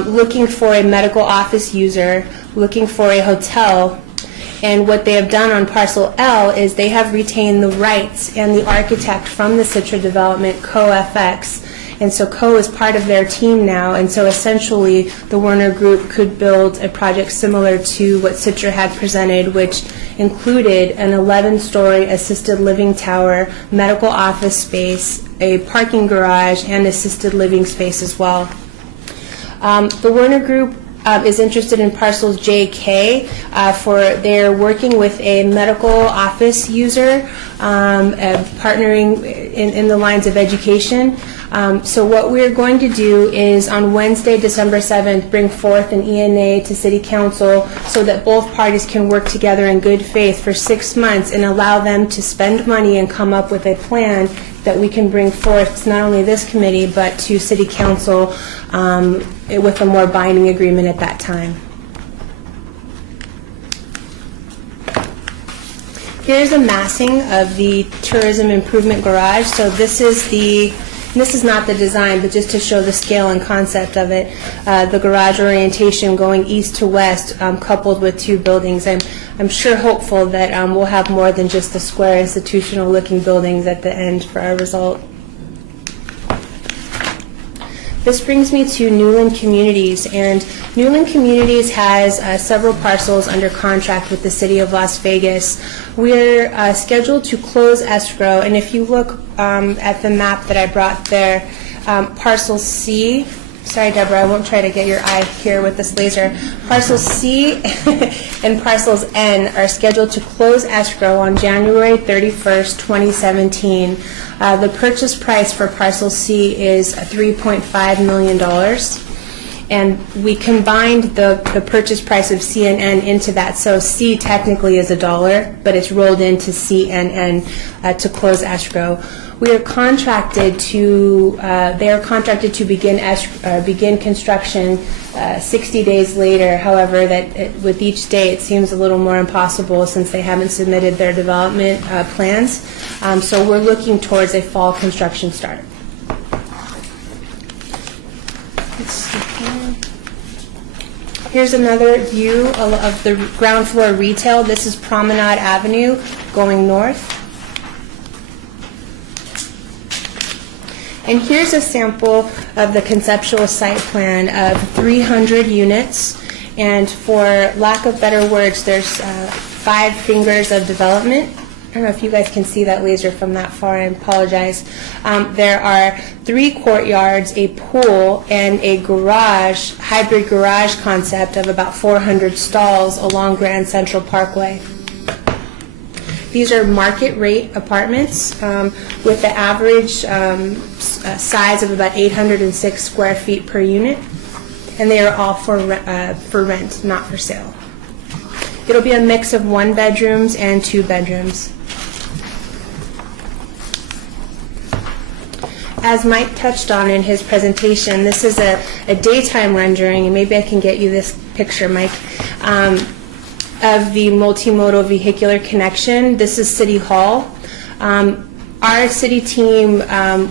looking for a medical office user, looking for a hotel. And what they have done on parcel L is they have retained the rights and the architect from the Citra development, CoFX. And so Co is part of their team now, and so essentially the Werner Group could build a project similar to what Citra had presented, which included an 11-story assisted living tower, medical office space, a parking garage, and assisted living space as well. The Werner Group is interested in parcels JK for they're working with a medical office user, partnering in the lines of education. So what we're going to do is on Wednesday, December 7th, bring forth an ENA to City Council so that both parties can work together in good faith for 6 months and allow them to spend money and come up with a plan that we can bring forth to not only this committee but to City Council with a more binding agreement at that time. Here's a massing of the tourism improvement garage. So this is not the design, but just to show the scale and concept of it. The garage orientation going east to west, coupled with 2 buildings. I'm sure hopeful that we'll have more than just the square institutional-looking buildings at the end for our result. This brings me to Newland Communities, and Newland Communities has several parcels under contract with the City of Las Vegas. We're scheduled to close escrow, and if you look at the map that I brought there, parcel C, sorry Deborah, I won't try to get your eye here with this laser. Parcel C and parcels N are scheduled to close escrow on January 31st, 2017. The purchase price for parcel C is $3.5 million. And we combined the purchase price of C and N into that. So C technically is $1, but it's rolled into C and N to close escrow. We are contracted to, they are contracted to begin construction 60 days later. However, with each day it seems a little more impossible since they haven't submitted their development plans. So we're looking towards a fall construction start. Let's see here. Here's another view of the ground floor retail. This is Promenade Avenue going north. And here's a sample of the conceptual site plan of 300 units. And for lack of better words, there's 5 fingers of development. I don't know if you guys can see that laser from that far, I apologize. There are 3 courtyards, a pool, and a garage, hybrid garage concept of about 400 stalls along Grand Central Parkway. These are market rate apartments with the average size of about 806 square feet per unit, and they are all for rent, not for sale. It'll be a mix of 1 bedrooms and 2 bedrooms. As Mike touched on in his presentation, this is a daytime rendering, and maybe I can get you this picture, Mike, of the multimodal vehicular connection. This is City Hall. Our city team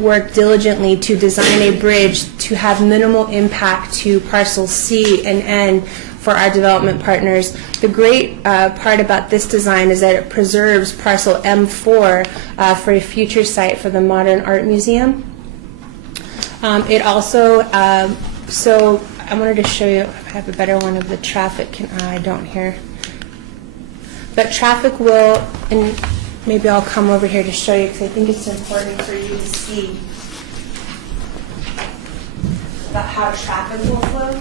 worked diligently to design a bridge to have minimal impact to parcels C and N for our development partners. The great part about this design is that it preserves parcel M4 for a future site for the Modern Art Museum. It also, so I wanted to show you, if I have a better one of the traffic, I don't here. But traffic will, and maybe I'll come over here to show you because I think it's important for you to see about how traffic will flow.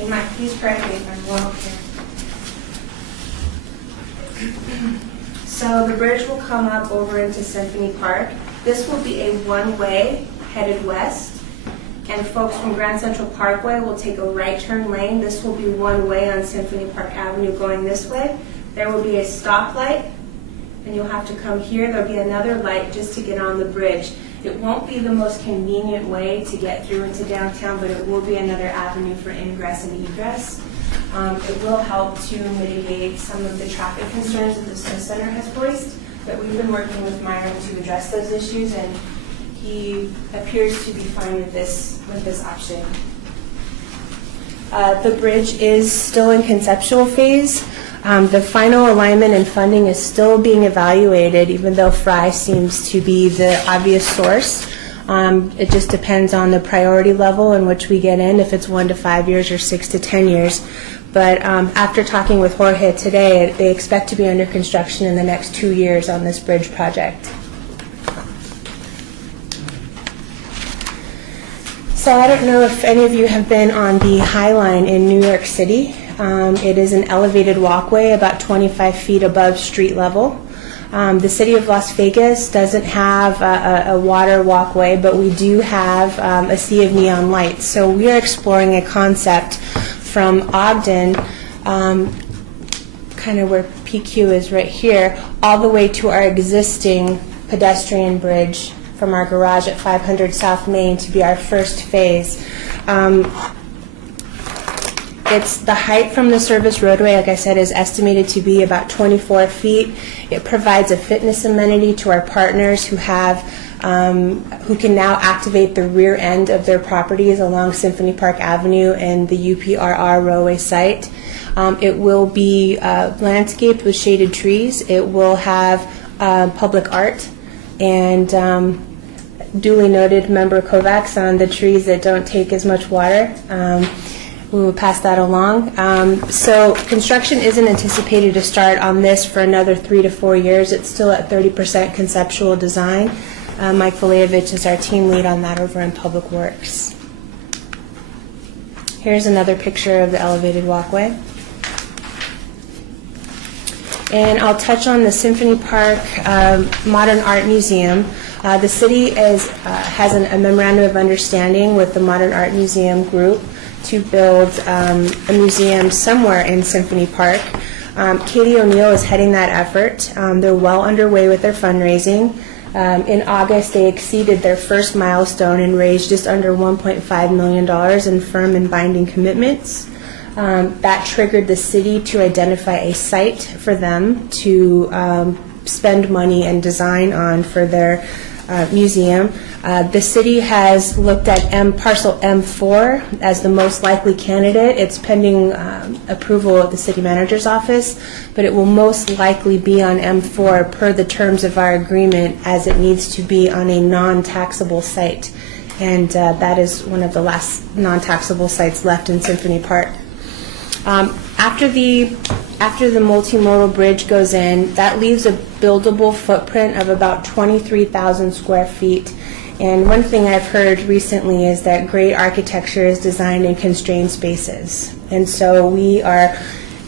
And Mike, please correct me if I'm wrong here. So the bridge will come up over into Symphony Park. This will be a one-way headed west. And folks from Grand Central Parkway will take a right turn lane. This will be one way on Symphony Park Avenue going this way. There will be a stoplight, and you'll have to come here. There'll be another light just to get on the bridge. It won't be the most convenient way to get through into downtown, but it will be another avenue for ingress and egress. It will help to mitigate some of the traffic concerns that the Smith Center has voiced, but we've been working with Myron to address those issues, and he appears to be fine with this option. The bridge is still in conceptual phase. The final alignment and funding is still being evaluated, even though Fry seems to be the obvious source. It just depends on the priority level in which we get in, if it's 1 to 5 years or 6 to 10 years. But after talking with Jorge today, they expect to be under construction in the next 2 years on this bridge project. So I don't know if any of you have been on the High Line in New York City. It is an elevated walkway about 25 feet above street level. The city of Las Vegas doesn't have a water walkway, but we do have a sea of neon lights. So we are exploring a concept from Ogden, kind of where PQ is right here, all the way to our existing pedestrian bridge from our garage at 500 South Main to be our first phase. It's the height from the service roadway, like I said, is estimated to be about 24 feet. It provides a fitness amenity to our partners who can now activate the rear end of their properties along Symphony Park Avenue and the UPRR roadway site. It will be landscaped with shaded trees. It will have public art and duly noted Member Kovacs on the trees that don't take as much water. We will pass that along. So construction isn't anticipated to start on this for another 3 to 4 years. It's still at 30% conceptual design. Mike Valevich is our team lead on that over in Public Works. Here's another picture of the elevated walkway. And I'll touch on the Symphony Park Modern Art Museum. The city has a memorandum of understanding with the Modern Art Museum group to build a museum somewhere in Symphony Park. Katie O'Neill is heading that effort. They're well underway with their fundraising. In August, they exceeded their first milestone and raised just under $1.5 million in firm and binding commitments. That triggered the city to identify a site for them to spend money and design on for their museum. The city has looked at parcel M4 as the most likely candidate. It's pending approval of the city manager's office, but it will most likely be on M4 per the terms of our agreement, as it needs to be on a non-taxable site. And that is one of the last non-taxable sites left in Symphony Park. After the multimodal bridge goes in, that leaves a buildable footprint of about 23,000 square feet. And one thing I've heard recently is that great architecture is designed in constrained spaces. And so we are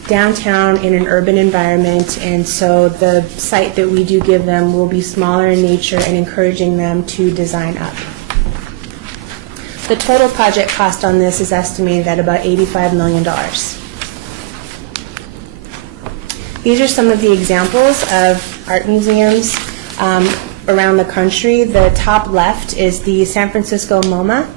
downtown in an urban environment, and so the site that we do give them will be smaller in nature and encouraging them to design up. The total project cost on this is estimated at about $85 million. These are some of the examples of art museums around the country. The top left is the San Francisco MoMA.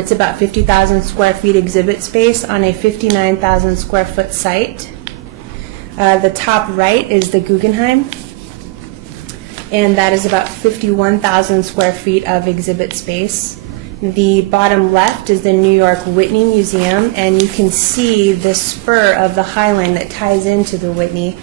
It's about 50,000 square feet exhibit space on a 59,000 square foot site. The top right is the Guggenheim, and that is about 51,000 square feet of exhibit space. The bottom left is the New York Whitney Museum, and you can see the spur of the High Line that ties into the Whitney,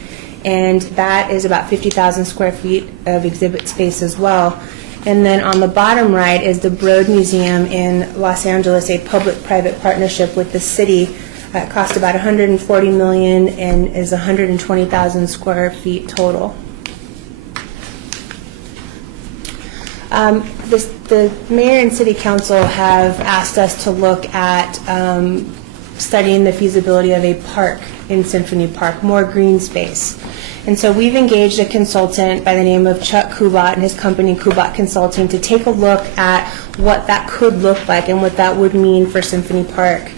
and that is about 50,000 square feet of exhibit space as well. And then on the bottom right is the Broad Museum in Los Angeles, a public-private partnership with the city. It cost about $140 million and is 120,000 square feet total. The mayor and city council have asked us to look at studying the feasibility of a park in Symphony Park, more green space. And so we've engaged a consultant by the name of Chuck Kubat and his company Kubat Consulting to take a look at what that could look like and what that would mean for Symphony Park.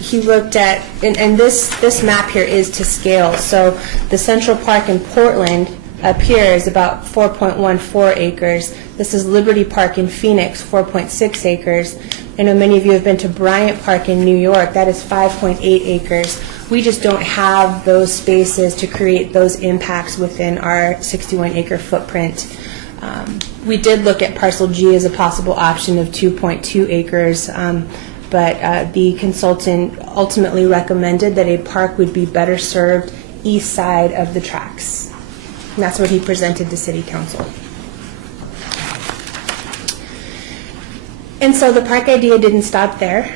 He looked at, and this map here is to scale, so the Central Park in Portland up here is about 4.14 acres. This is Liberty Park in Phoenix, 4.6 acres. I know many of you have been to Bryant Park in New York. That is 5.8 acres. We just don't have those spaces to create those impacts within our 61-acre footprint. We did look at parcel G as a possible option of 2.2 acres, but the consultant ultimately recommended that a park would be better served east side of the tracks. And that's what he presented to City Council. And so the park idea didn't stop there.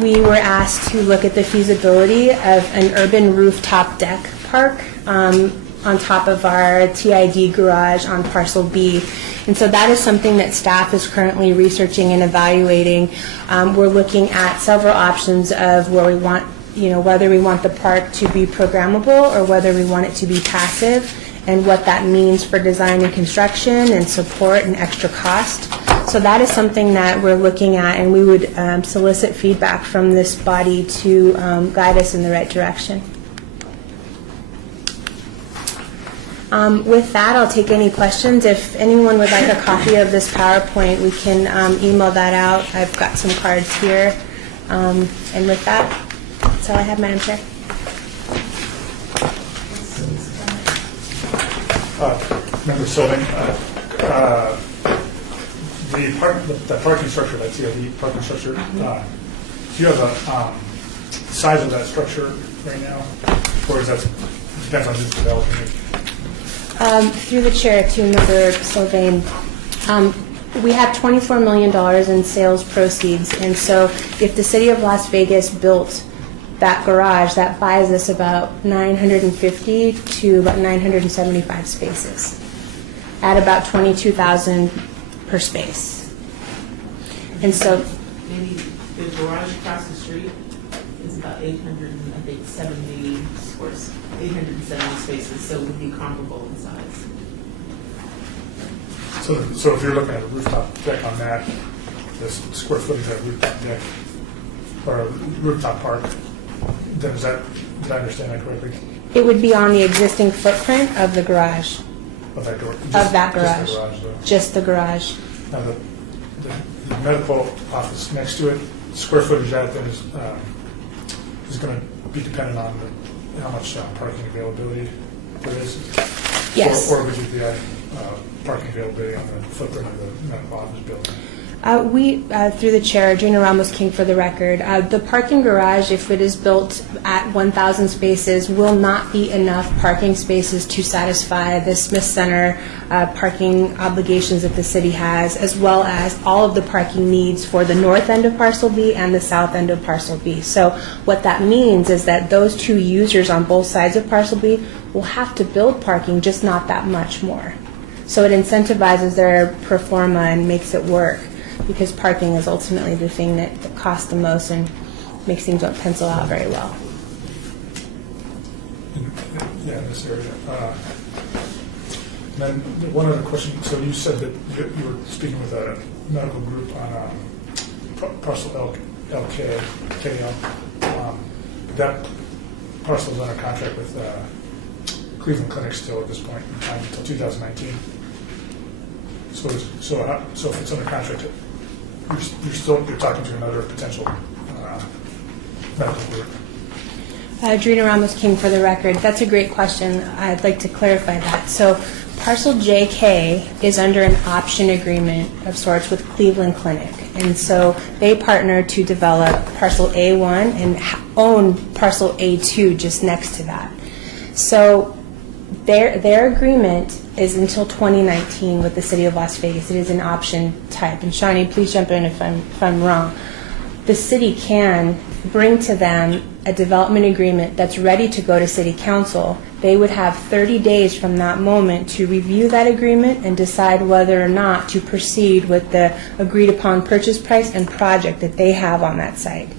We were asked to look at the feasibility of an urban rooftop deck park on top of our TID garage on parcel B. And so that is something that staff is currently researching and evaluating. We're looking at several options of where we want, whether we want the park to be programmable or whether we want it to be passive, and what that means for design and construction and support and extra cost. So that is something that we're looking at, and we would solicit feedback from this body to guide us in the right direction. With that, I'll take any questions. If anyone would like a copy of this PowerPoint, we can email that out. I've got some cards here. And with that, that's all I have, Madam Chair. Member Sylvan, the parking structure, that TID parking structure, do you have a size of that structure right now? Or is that depends on who's developing it? Through the chair to Member Sylvain, we have $24 million in sales proceeds, and so if the City of Las Vegas built that garage, that buys us about 950 to about 975 spaces at about $22,000 per space. And so maybe the garage across the street is about 870 spaces, so it would be comparable in size. So if you're looking at a rooftop deck on that, this square footage of a rooftop deck or a rooftop park, then did I understand that correctly? it would be on the existing footprint of the garage, Of that garage? of that garage. Just the garage, though. Just the garage. Now, the medical office next to it, square footage of that then is going to be dependent on how much parking availability there is? Yes. Or would you be parking availability on the footprint of the medical office building? Through the chair, Gina Ramos King for the record, the parking garage, if it is built at 1,000 spaces, will not be enough parking spaces to satisfy the Smith Center parking obligations that the city has, as well as all of the parking needs for the north end of Parcel B and the south end of Parcel B. So what that means is that those two users on both sides of Parcel B will have to build parking, just not that much more. So it incentivizes their pro forma and makes it work, because parking is ultimately the thing that costs the most and makes things don't pencil out very well. Yeah, in this area. And then one other question. So you said that you were speaking with a medical group on parcel LK, KL. That parcel is under contract with Cleveland Clinic still at this point in time until 2019. So if it's under contract, you're talking to another potential medical group. Drina Ramos King for the record. That's a great question. I'd like to clarify that. So Parcel JK is under an option agreement of sorts with Cleveland Clinic. And so they partner to develop Parcel A1 and own Parcel A2 just next to that. So their agreement is until 2019 with the City of Las Vegas. It is an option type. And Shawnee, please jump in if I'm wrong. The city can bring to them a development agreement that's ready to go to City Council. They would have 30 days from that moment to review that agreement and decide whether or not to proceed with the agreed upon purchase price and project that they have on that site.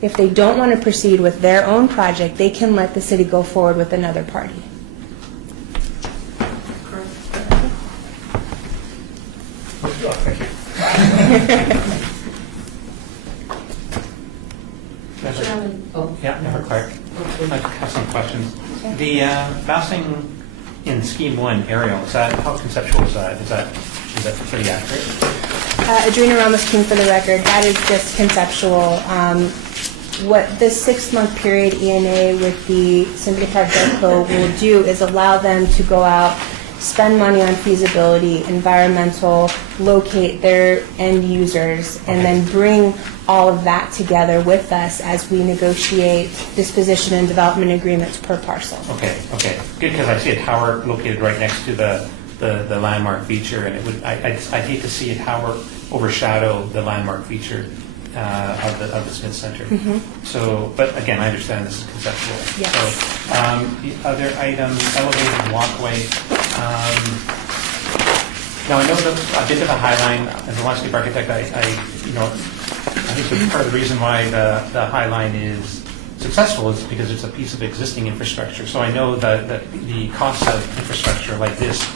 If they don't want to proceed with their own project, they can let the city go forward with another party. Thank you. Member Clark. I'd like to have some questions. The massing in Scheme 1 aerial, how conceptual is that? Is that pretty accurate? Adrena Ramos-King for the record, that is just conceptual. What this 6-month period ENA with the Symphony Park Deco will do is allow them to go out, spend money on feasibility, environmental, locate their end users, and then bring all of that together with us as we negotiate disposition and development agreements per parcel. Okay, good, because I see a tower located right next to the landmark feature, and it would, I'd hate to see a tower overshadow the landmark feature of the Smith Center. So, but again, I understand this is conceptual. Yes. So, the other item, elevated walkway. Now, I know that a bit of a high line, as a landscape architect, I think part of the reason why the high line is successful is because it's a piece of existing infrastructure. So I know that the costs of infrastructure like this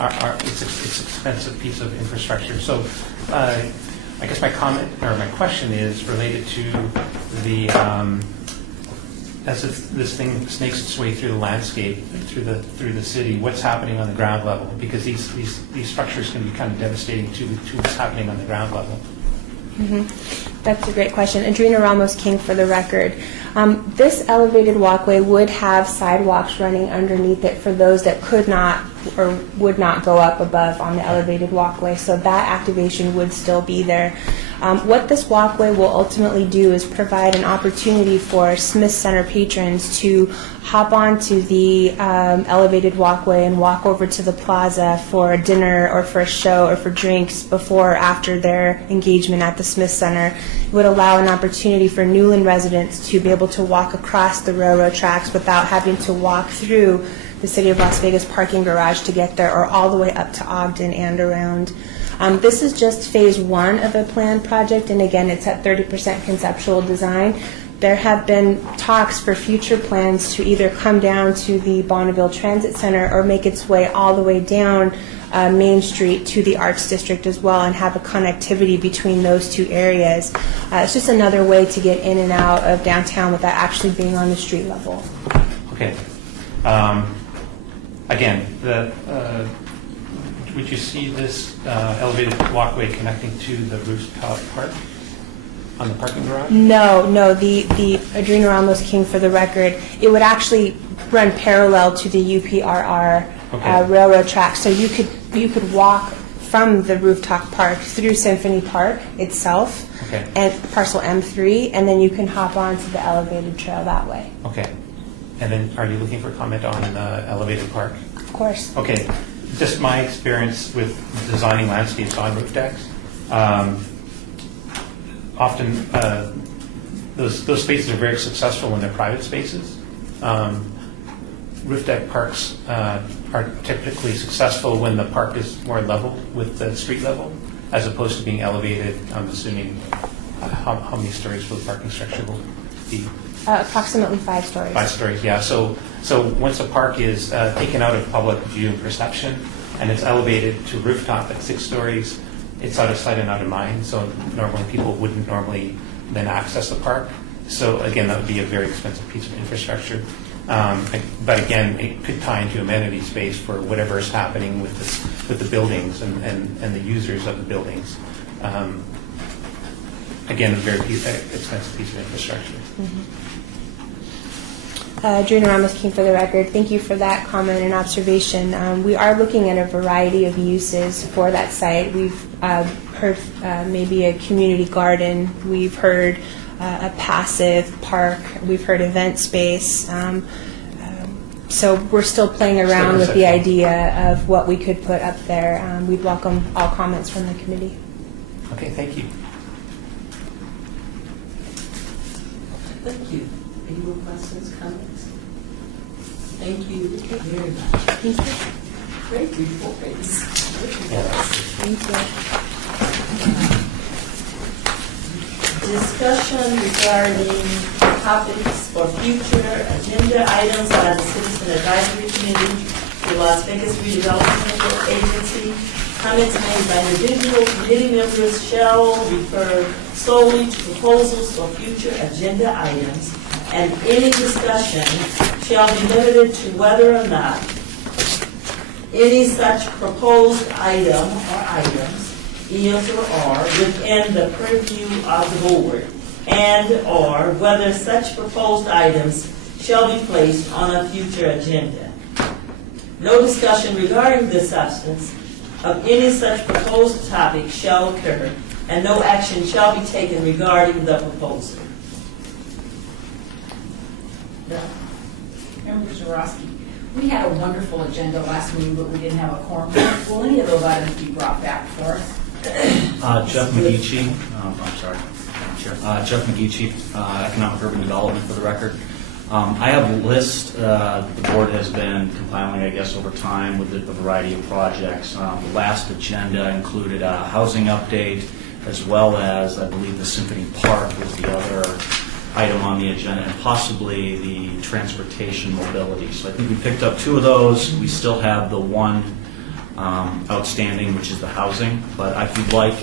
it's an expensive piece of infrastructure. So I guess my comment or my question is related to the as this thing snakes its way through the landscape, through the city, what's happening on the ground level? Because these structures can be kind of devastating to what's happening on the ground level. That's a great question. Adrena Ramos-King for the record. This elevated walkway would have sidewalks running underneath it for those that could not or would not go up above on the elevated walkway, so that activation would still be there. What this walkway will ultimately do is provide an opportunity for Smith Center patrons to hop onto the elevated walkway and walk over to the plaza for a dinner or for a show or for drinks before or after their engagement at the Smith Center. It would allow an opportunity for Newland residents to be able to walk across the railroad tracks without having to walk through the City of Las Vegas parking garage to get there, or all the way up to Ogden and around. This is just phase 1 of a planned project, and again, it's at 30% conceptual design. There have been talks for future plans to either come down to the Bonneville Transit Center or make its way all the way down Main Street to the Arts District as well, and have a connectivity between those two areas. It's just another way to get in and out of downtown without actually being on the street level. Okay. Again, would you see this elevated walkway connecting to the rooftop park on the parking garage? No. The Adrena Ramos-King for the record, it would actually run parallel to the UPRR railroad track. So you could walk from the rooftop park through Symphony Park itself, and parcel M3, and then you can hop onto the elevated trail that way. Okay. And then, are you looking for a comment on the elevated park? Of course. Okay. Just my experience with designing landscapes on roof decks. Often, those spaces are very successful when they're private spaces. Roof deck parks are typically successful when the park is more level with the street level, as opposed to being elevated. I'm assuming how many stories will the parking structure will be? Approximately 5 stories. 5 stories, yeah. So once a park is taken out of public view and perception, and it's elevated to rooftop at 6 stories, it's out of sight and out of mind. So normally people wouldn't normally then access the park. So again, that would be a very expensive piece of infrastructure. But again, it could tie into amenity space for whatever is happening with the buildings and the users of the buildings. Again, a very expensive piece of infrastructure. Adrena Ramos-King for the record, thank you for that comment and observation. We are looking at a variety of uses for that site. We've heard maybe a community garden. We've heard a passive park. We've heard event space. So we're still playing around with the idea of what we could put up there. We'd welcome all comments from the committee. Okay, thank you. Thank you. Any more questions, comments? Thank you very much. Thank you. Great reports. Thank you. Discussion regarding topics for future agenda items by the Citizen Advisory Committee, the Las Vegas Redevelopment Agency. Comments made by individual committee members shall refer solely to proposals for future agenda items, and any discussion shall be limited to whether or not any such proposed item or items is or are within the purview of the board, and/or whether such proposed items shall be placed on a future agenda. No discussion regarding the substance of any such proposed topic shall occur, and no action shall be taken regarding the proposal. Member Zarowski, we had a wonderful agenda last meeting, but we didn't have a quorum. Will any of those items be brought back for us? Jeff McGeechee, I'm sorry, Madam Chair. Jeff McGeechee, Economic Urban Development for the record. I have a list the board has been compiling, I guess, over time with a variety of projects. The last agenda included a housing update, as well as, I believe, the Symphony Park was the other item on the agenda, and possibly the transportation mobility. So I think we picked up 2 of those. We still have the one outstanding, which is the housing. But if you'd like,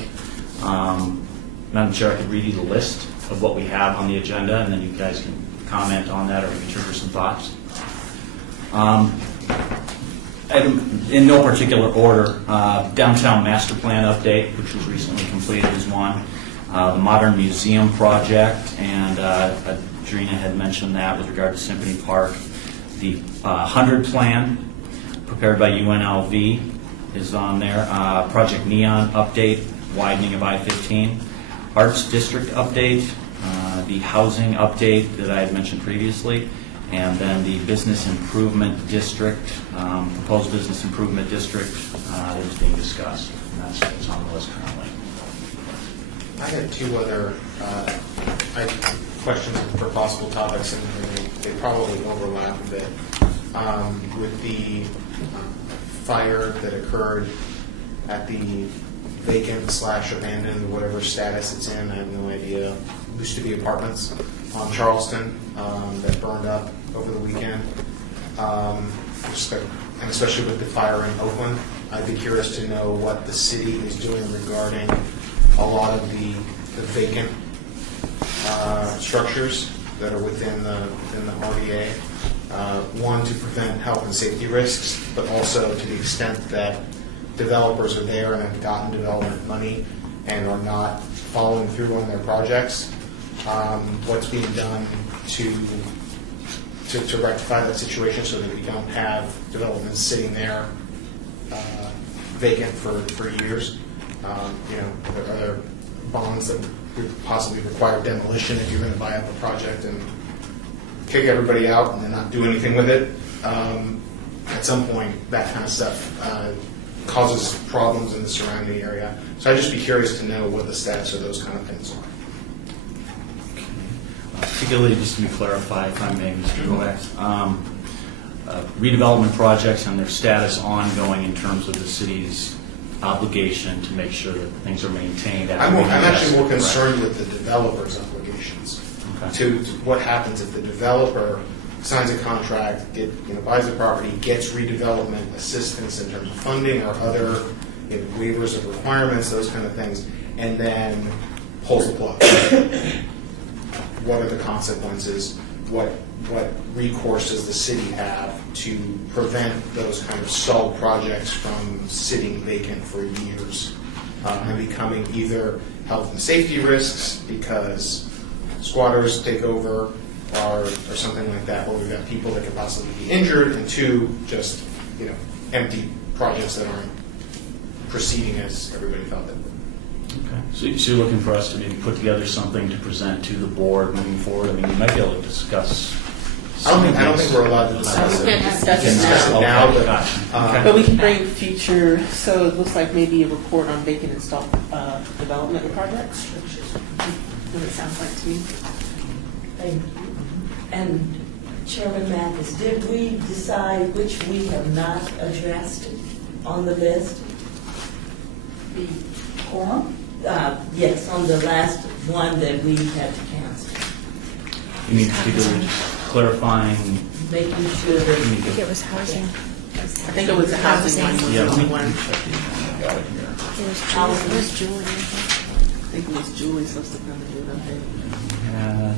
Madam Chair, I could read you the list of what we have on the agenda, and then you guys can comment on that or maybe trigger some thoughts. In no particular order, downtown master plan update, which was recently completed, is one. The modern museum project, and Adrena had mentioned that with regard to Symphony Park. The 100 plan, prepared by UNLV, is on there. Project Neon update, widening of I-15. Arts District update, the housing update that I had mentioned previously, and then the business improvement district, proposed business improvement district that is being discussed. And that's on the list currently. I had 2 other questions for possible topics, and they probably overlap a bit. With the fire that occurred at the vacant/abandoned, whatever status it's in, I have no idea. Used to be apartments on Charleston that burned up over the weekend. And especially with the fire in Oakland, I'd be curious to know what the city is doing regarding a lot of the vacant structures that are within the RDA. One, to prevent health and safety risks, but also to the extent that developers are there and have gotten development money and are not following through on their projects. What's being done to rectify that situation so that we don't have developments sitting there vacant for years? Are there bonds that would possibly require demolition if you're going to buy up a project and kick everybody out and then not do anything with it? At some point, that kind of stuff causes problems in the surrounding area. So I'd just be curious to know what the status of those kind of things are. Particularly, just to be clarified, if I may, Mr. Kovacs, redevelopment projects and their status ongoing in terms of the city's obligation to make sure that things are maintained. I'm actually more concerned with the developer's obligations. Okay. To what happens if the developer signs a contract, buys a property, gets redevelopment assistance in terms of funding or other waivers of requirements, those kind of things, and then pulls the plug. What are the consequences? What recourse does the city have to prevent those kind of stalled projects from sitting vacant for years and becoming either health and safety risks because squatters take over or something like that, where we've got people that could possibly be injured, and 2, just empty projects that aren't proceeding as everybody thought they would. Okay. So you're looking for us to maybe put together something to present to the board moving forward? I mean, we might be able to discuss. I don't think we're allowed to discuss it. We can't discuss it Discuss now. it now, but Gotcha. But we can bring future, so it looks like maybe a report on vacant and stalled development projects. What it sounds like to me. Thank you. And Chairman Mathis, did we decide which we have not addressed on the list? The quorum? Yes, on the last one that we had to cancel. You mean particularly just clarifying? Making sure that I think it was housing. I think it was the housing one. Was Yeah, the let me only one. check these. I got it here. It was Julie. I think Miss Julie's supposed to come and do that.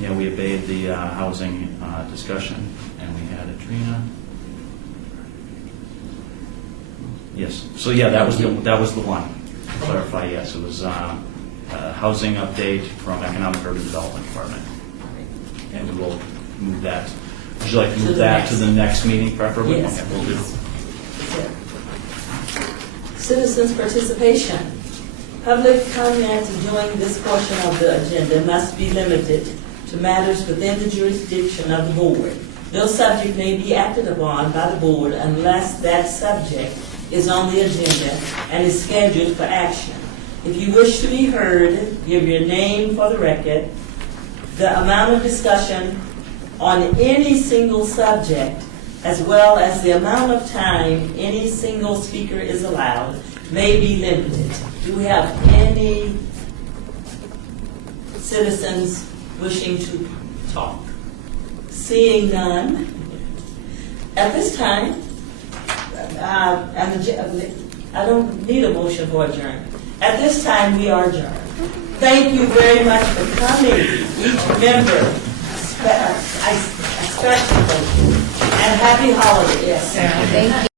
Yeah, we obeyed the housing discussion, and we had Adrena. Yes. So yeah, that was the one. To clarify, yes, it was housing update from Economic Urban Development Department, and we will move that. Would you like to move that to the next meeting, preferably? Yes. Okay, we'll do. Citizens' participation. Public comment during this portion of the agenda must be limited to matters within the jurisdiction of the board. No subject may be acted upon by the board unless that subject is on the agenda and is scheduled for action. If you wish to be heard, give your name for the record. The amount of discussion on any single subject, as well as the amount of time any single speaker is allowed, may be limited. Do we have any citizens wishing to talk? Seeing none, at this time, I don't need a motion for adjournment. At this time, we are adjourned. Thank you very much for coming, each member, especially, and happy holidays. Thank you.